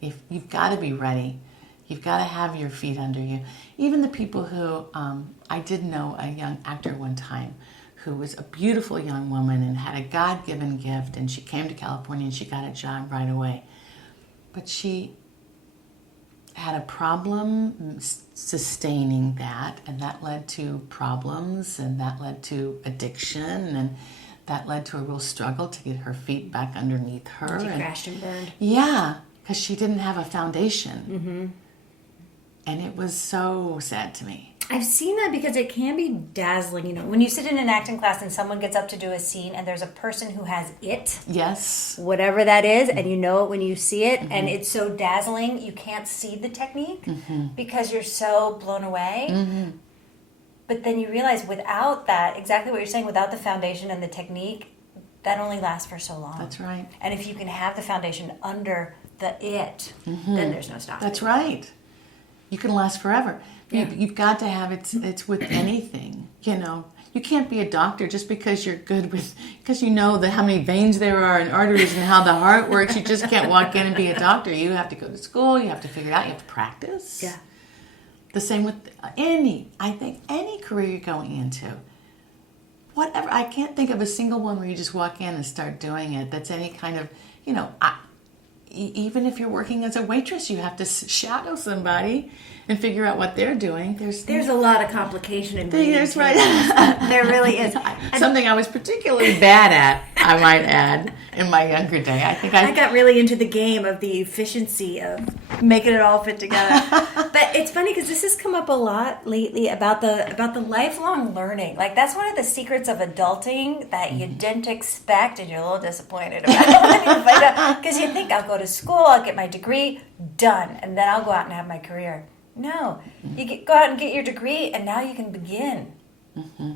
If you've got to be ready. You've got to have your feet under you. Even the people who, I did know a young actor one time who was a beautiful young woman and had a God-given gift, and she came to California and she got a job right away. But she had a problem sustaining that, and that led to problems, and that led to addiction, and that led to a real struggle to get her feet back underneath her. She crashed and burned. Yeah, because she didn't have a foundation. And it was so sad to me. I've seen that because it can be dazzling. When you sit in an acting class and someone gets up to do a scene and there's a person who has it. Yes. Whatever that is, and you know it when you see it, and it's so dazzling, you can't see the technique because you're so blown away. But then you realize without that, exactly what you're saying, without the foundation and the technique, that only lasts for so long. That's right. And if you can have the foundation under then there's no stopping. That's right. You can last forever. Yeah. You've got to have it's with anything, you know. You can't be a doctor just because you're good with, because you know how many veins there are and arteries and how the heart works. You just can't walk in and be a doctor. You have to go to school. You have to figure it out. You have to practice. Yeah. The same with any career you're going into. Whatever. I can't think of a single one where you just walk in and start doing it. That's any kind of, you know, even if you're working as a waitress, you have to shadow somebody and figure out what they're doing. There's a lot of complication in being That's right. There really is. Something I was particularly bad at, I might add, in my younger day. I got really into the game of the efficiency of making it all fit together. But it's funny because this has come up a lot lately about the lifelong learning. Like that's one of the secrets of adulting that you didn't expect, and you're a little disappointed about. Because you think I'll go to school, I'll get my degree, done, and then I'll go out and have my career. No, you go out and get your degree, and now you can begin. Mm-hmm.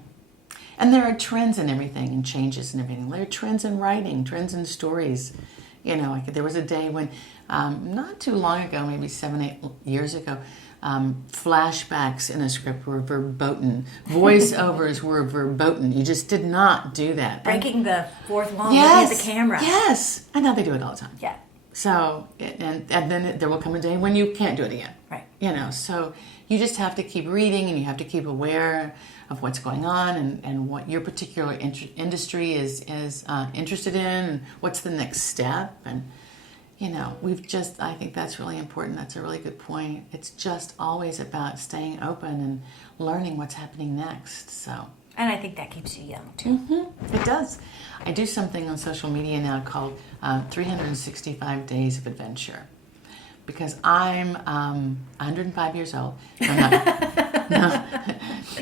And there are trends in everything, and changes in everything. There are trends in writing, trends in stories. You know, like there was a day when, not too long ago, maybe 7-8 years ago, flashbacks in a script were verboten. Voiceovers were verboten. You just did not do that. Breaking the fourth wall, looking at the camera. Yes, and now they do it all the time. Yeah. So, and then there will come a day when you can't do it again. Right. You know, so you just have to keep reading, and you have to keep aware of what's going on and what your particular industry is interested in, and what's the next step. And, you know, I think that's really important. That's a really good point. It's just always about staying open and learning what's happening next. So. And I think that keeps you young, too. Mm-hmm. It does. I do something on social media now called 365 Days of Adventure. Because I'm 105 years old. No,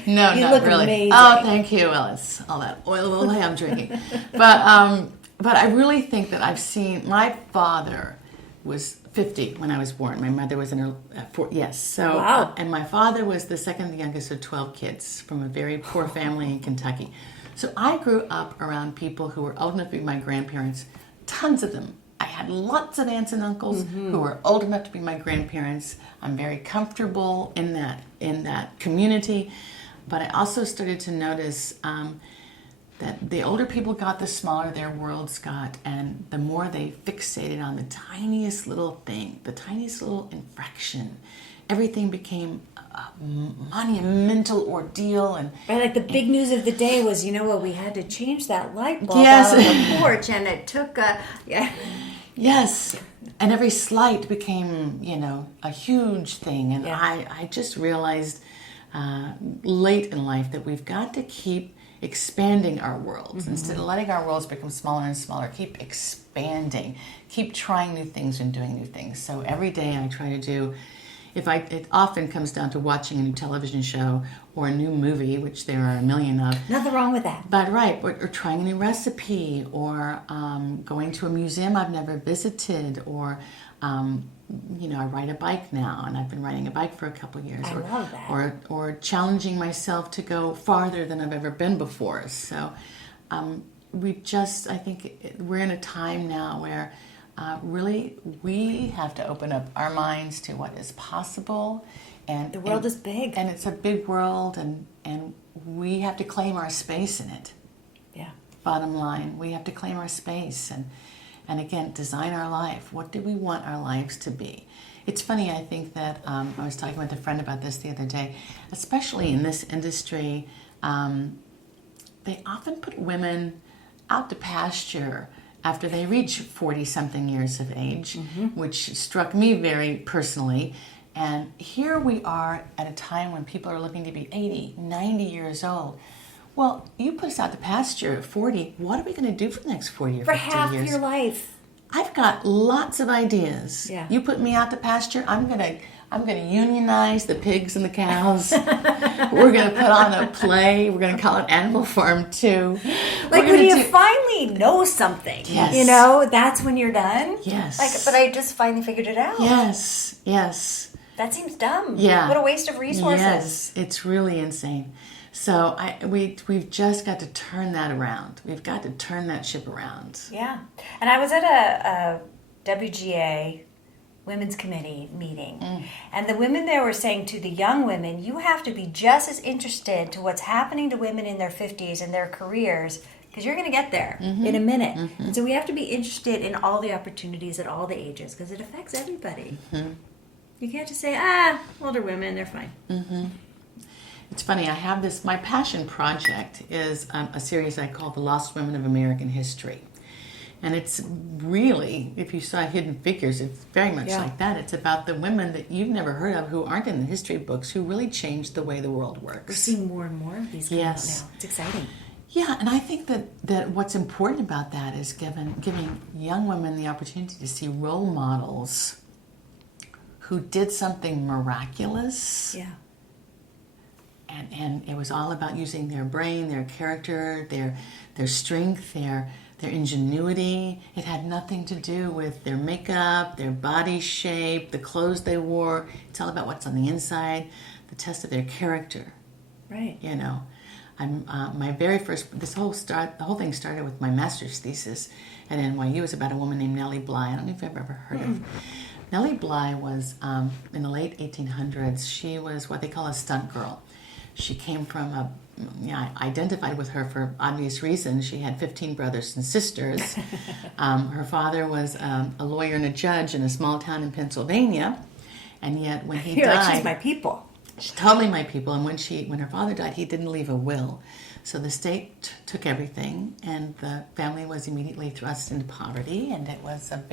you not look really. amazing. Oh, thank you. Well, it's all that oil I'm drinking. But I really think that I've seen, my father was 50 when I was born. My mother was in her 40s. Yes. So, wow. And my father was the second youngest of 12 kids from a very poor family in Kentucky. So I grew up around people who were old enough to be my grandparents, tons of them. I had lots of aunts and uncles who were old enough to be my grandparents. I'm very comfortable in that community. But I also started to notice that the older people got, the smaller their worlds got, and the more they fixated on the tiniest little thing, the tiniest little infraction. Everything became a monumental ordeal. And right, like the big news of the day was, you know what, we had to change that light bulb yes. out on the porch, and it took Yes, and every slight became, you know, a huge thing. And I just realized late in life that we've got to keep expanding our worlds. Instead of letting our worlds become smaller and smaller, keep expanding, keep trying new things and doing new things. So every day I try to do, it often comes down to watching a new television show or a new movie, which there are a million of. Nothing wrong with that. But right, or trying a new recipe, or going to a museum I've never visited, or you know, I ride a bike now, and I've been riding a bike for a couple of years. I love that. Or challenging myself to go farther than I've ever been before. So I think we're in a time now where really we have to open up our minds to what is possible. And the world is big. And it's a big world, and we have to claim our space in it. Yeah. Bottom line, we have to claim our space and again, design our life. What do we want our lives to be? It's funny, I think that I was talking with a friend about this the other day, especially in this industry, they often put women out to pasture after they reach 40-something years of age, which struck me very personally. And here we are at a time when people are looking to be 80, 90 years old. Well, you put us out to pasture at 40. What are we going to do for the next 40 or 50 years? For half your life. I've got lots of ideas. Yeah. You put me out to pasture, I'm going to unionize the pigs and the cows. We're going to put on a play. We're going to call it Animal Farm 2. Like when you finally know something, you know, that's when you're done. Yes. Like, but I just finally figured it out. Yes, yes. That seems dumb. Yeah. What a waste of resources. Yes, it's really insane. So we've just got to turn that around. We've got to turn that ship around. Yeah. And I was at a WGA Women's Committee meeting, and the women there were saying to the young women, you have to be just as interested to what's happening to women in their 50s and their careers, because you're going to get there in a minute. And so we have to be interested in all the opportunities at all the ages, because it affects everybody. You can't just say, older women, they're fine. It's funny, I have this, my passion project is a series I call The Lost Women of American History. And it's really, if you saw Hidden Figures, it's very much like that. It's about the women that you've never heard of who aren't in the history books who really changed the way the world works. We're seeing more and more of these come out now. It's exciting. Yeah, and I think that what's important about that is giving young women the opportunity to see role models who did something miraculous. Yeah. And it was all about using their brain, their character, their strength, their ingenuity. It had nothing to do with their makeup, their body shape, the clothes they wore. It's all about what's on the inside, the test of their character. Right. You know, my very first, the whole thing started with my master's thesis at NYU. It was about a woman named Nellie Bly. I don't know if you've ever heard of. Nellie Bly was, in the late 1800s, she was what they call a stunt girl. She came from I identified with her for obvious reasons. She had 15 brothers and sisters. Her father was a lawyer and a judge in a small town in Pennsylvania. And yet when he died... Like, she's my people. She's totally my people. And when her father died, he didn't leave a will. So the state took everything, and the family was immediately thrust into poverty. And it was in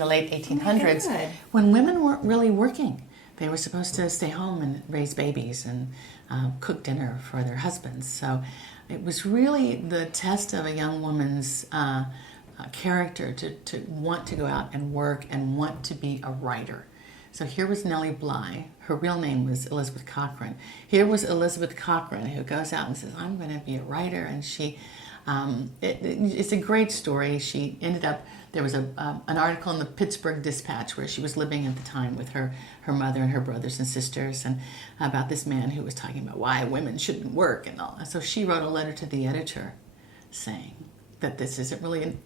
the late 1800s, when women weren't really working. They were supposed to stay home and raise babies and cook dinner for their husbands. So it was really the test of a young woman's character to want to go out and work and want to be a writer. So here was Nellie Bly. Her real name was Elizabeth Cochran. Here was Elizabeth Cochran, who goes out and says, I'm going to be a writer. And she, it's a great story. She ended up, there was an article in the Pittsburgh Dispatch where she was living at the time with her mother and her brothers and sisters, and about this man who was talking about why women shouldn't work and all. So she wrote a letter to the editor saying that this isn't really,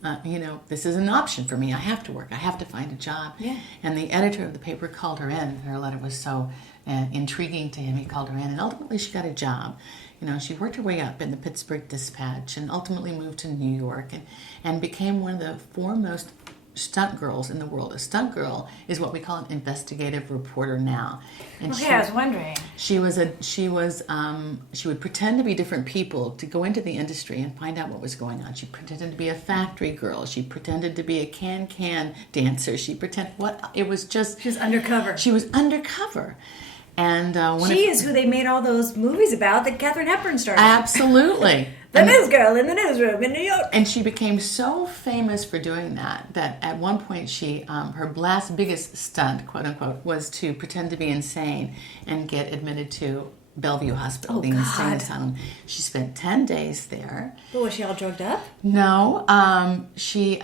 this is an option for me. I have to work. I have to find a job. Yeah. And the editor of the paper called her in. Her letter was so intriguing to him. He called her in, and ultimately she got a job. She worked her way up in the Pittsburgh Dispatch and ultimately moved to New York and became one of the foremost stunt girls in the world. A stunt girl is what we call an investigative reporter now. And I was wondering. She would pretend to be different people to go into the industry and find out what was going on. She pretended to be a factory girl. She pretended to be a can dancer. She was undercover. She was undercover. And she is who they made all those movies about that Katharine Hepburn started. Absolutely. The news girl in the newsroom in New York. And she became so famous for doing that at one point she, her last biggest stunt, quote unquote, was to pretend to be insane and get admitted to Bellevue Hospital, the insane asylum. She spent 10 days there. But was she all drugged up? No. She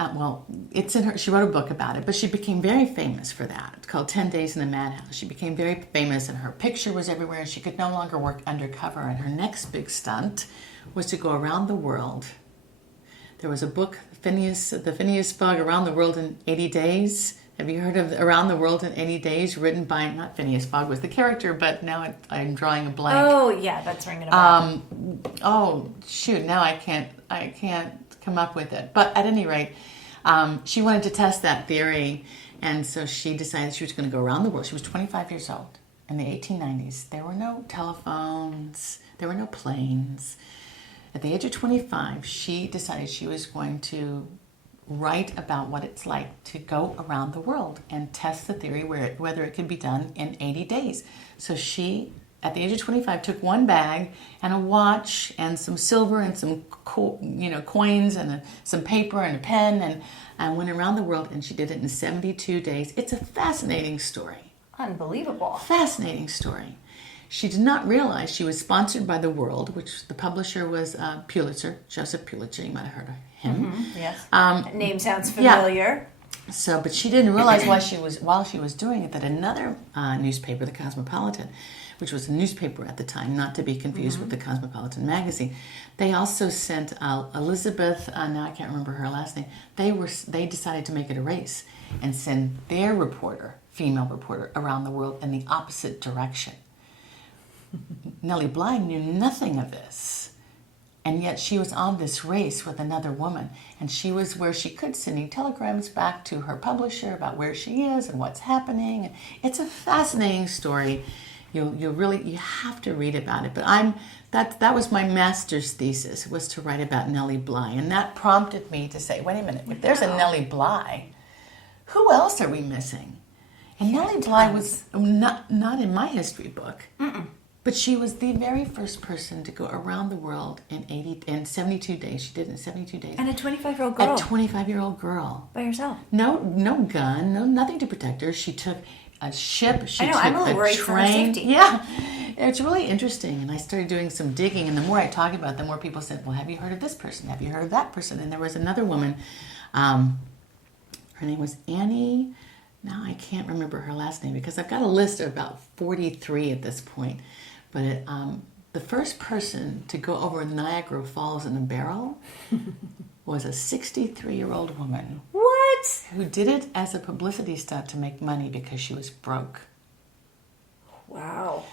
it's in her. She wrote a book about it, but she became very famous for that. It's called 10 Days in the Madhouse. She became very famous, and her picture was everywhere. She could no longer work undercover, and her next big stunt was to go around the world. There was a book, the Phineas Fogg Around the World in 80 Days. Have you heard of Around the World in 80 Days, written by, not Phineas Fogg was the character, but now I'm drawing a blank. Oh, yeah, that's ringing a bell. Now I can't come up with it. But at any rate, she wanted to test that theory, and so she decided she was going to go around the world. She was 25 years old in the 1890s. There were no telephones. There were no planes. At the age of 25, she decided she was going to write about what it's like to go around the world and test the theory whether it could be done in 80 days. So she, at the age of 25, took one bag and a watch and some silver and some coins and some paper and a pen and went around the world, and she did it in 72 days. It's a fascinating story. Unbelievable. Fascinating story. She did not realize she was sponsored by The World, which the publisher was Pulitzer, Joseph Pulitzer. You might have heard of him. Mm-hmm. Yes. Name sounds familiar. So, but she didn't realize while she was doing it that another newspaper, the Cosmopolitan, which was a newspaper at the time, not to be confused with the Cosmopolitan magazine, they also sent Elizabeth. Now I can't remember her last name. They decided to make it a race and send their female reporter, around the world in the opposite direction. Nellie Bly knew nothing of this. And yet she was on this race with another woman. And she was where she could, sending telegrams back to her publisher about where she is and what's happening. And it's a fascinating story. You have to read about it. But that was my master's thesis, was to write about Nellie Bly. And that prompted me to say, wait a minute, if there's a Nellie Bly, who else are we missing? And Nellie Bly was not in my history book. But she was the very first person to go around the world in 72 days. She did it in 72 days. And a 25-year-old girl. A 25-year-old girl. By herself. No gun, nothing to protect her. She took a ship. She took I'm a little worried for her safety. Yeah. It's really interesting. And I started doing some digging. And the more I talk about it, the more people said, well, have you heard of this person? Have you heard of that person? And there was another woman. Her name was Annie. Now I can't remember her last name because I've got a list of about 43 at this point. But the first person to go over Niagara Falls in a barrel was a 63-year-old woman. What? Who did it as a publicity stunt to make money because she was broke. Wow.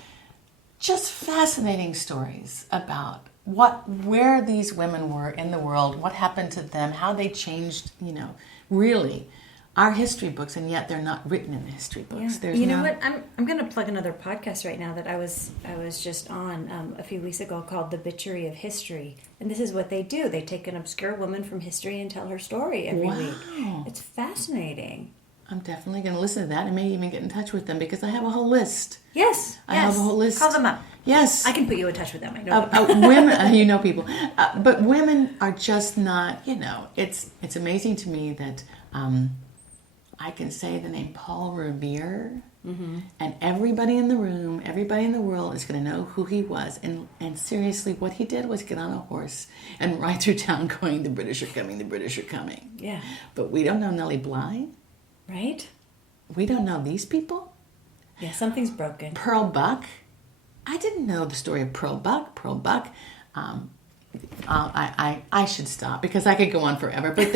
Just fascinating stories about where these women were in the world, what happened to them, how they changed, really our history books, and yet they're not written in the history books. Yeah. You know what? I'm going to plug another podcast right now that I was just on a few weeks ago called The Bitchery of History, and this is what they do. They take an obscure woman from history and tell her story every week. It's fascinating. I'm definitely going to listen to that and maybe even get in touch with them because I have a whole list. Yes, I have a whole list. Call them up. Yes. I can put you in touch with them. I know women, you know people. But women are just not, it's amazing to me that I can say the name Paul Revere, and everybody in the room, everybody in the world is going to know who he was. And seriously, what he did was get on a horse and ride through town going, the British are coming, the British are coming. Yeah. But we don't know Nellie Bly. Right? We don't know these people. Yeah, something's broken. Pearl Buck. I didn't know the story of Pearl Buck. I should stop because I could go on forever. But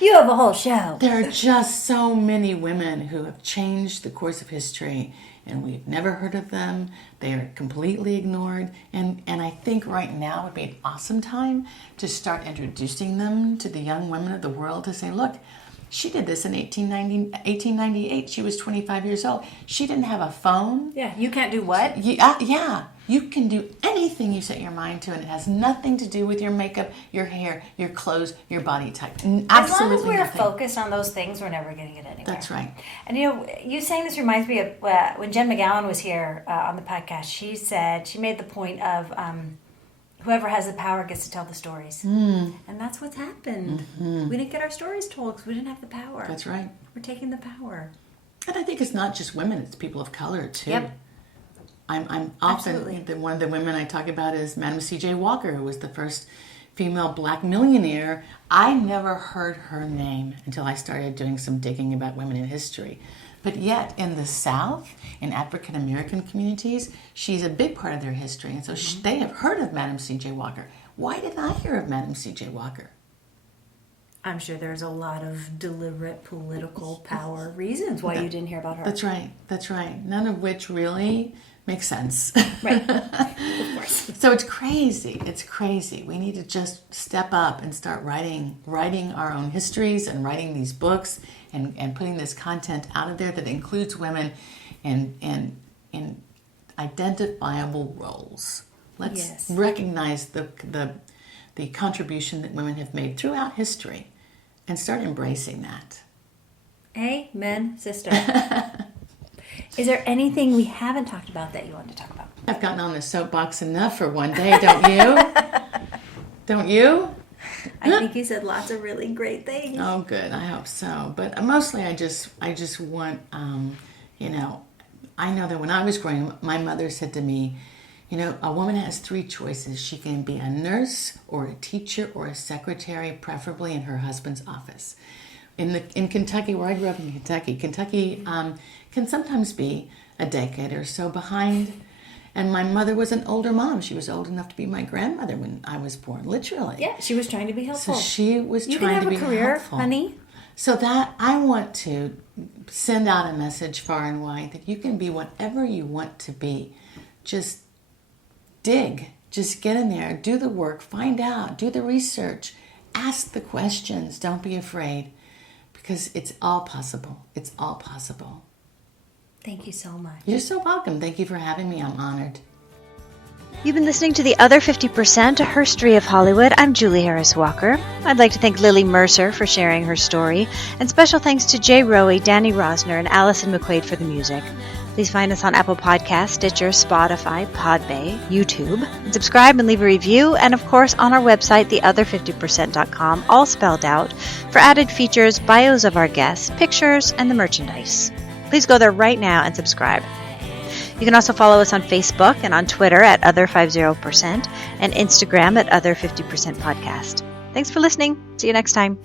you have a whole show. There are just so many women who have changed the course of history, and we've never heard of them. They are completely ignored. And I think right now would be an awesome time to start introducing them to the young women of the world to say, look, she did this in 1898. She was 25 years old. She didn't have a phone. Yeah, you can't do what? Yeah. You can do anything you set your mind to, and it has nothing to do with your makeup, your hair, your clothes, your body type. Absolutely as long as we're nothing. Focused on those things, we're never going to get anywhere. That's right. And you saying this reminds me of when Jen McGowan was here on the podcast. She made the point of whoever has the power gets to tell the stories. And that's what's happened. We didn't get our stories told because we didn't have the power. That's right. We're taking the power. And I think it's not just women, it's people of color too. Yep. I'm often, one of the women I talk about is Madam C.J. Walker, who was the first female black millionaire. I never heard her name until I started doing some digging about women in history. But yet, in the South, in African American communities, she's a big part of their history. And so they have heard of Madam C.J. Walker. Why didn't I hear of Madam C.J. Walker? I'm sure there's a lot of deliberate political power reasons why you didn't hear about her. That's right. None of which really makes sense. Right. Of course. So it's crazy. We need to just step up and start writing our own histories and writing these books and putting this content out of there that includes women in identifiable roles. Let's recognize the contribution that women have made throughout history and start embracing that. Amen, sister. Is there anything we haven't talked about that you want to talk about? I've gotten on the soapbox enough for one day, don't you? Don't you? I think you said lots of really great things. Oh, good. I hope so. But mostly I just want, I know that when I was growing up, my mother said to me, a woman has three choices. She can be a nurse or a teacher or a secretary, preferably in her husband's office. in Kentucky, where I grew up in Kentucky, can sometimes be a decade or so behind. And my mother was an older mom. She was old enough to be my grandmother when I was born, literally. Yeah, she was trying to be helpful. So she was you trying to be helpful. You can have a career, helpful. honey. So that I want to send out a message far and wide that you can be whatever you want to be. Just dig. Just get in there. Do the work. Find out. Do the research. Ask the questions. Don't be afraid. Because it's all possible. It's all possible. Thank you so much. You're so welcome. Thank you for having me. I'm honored. You've been listening to The Other 50%, A Herstory of Hollywood. I'm Julie Harris Walker. I'd like to thank Lily Mercer for sharing her story, and special thanks to Jay Rowe, Danny Rosner, and Allison McQuaid for the music. Please find us on Apple Podcasts, Stitcher, Spotify, Podbay, YouTube, and subscribe and leave a review, and of course on our website, theother50%.com, all spelled out, for added features, bios of our guests, pictures, and the merchandise. Please go there right now and subscribe. You can also follow us on Facebook and on Twitter at Other50% and Instagram at Other50% Podcast. Thanks for listening. See you next time.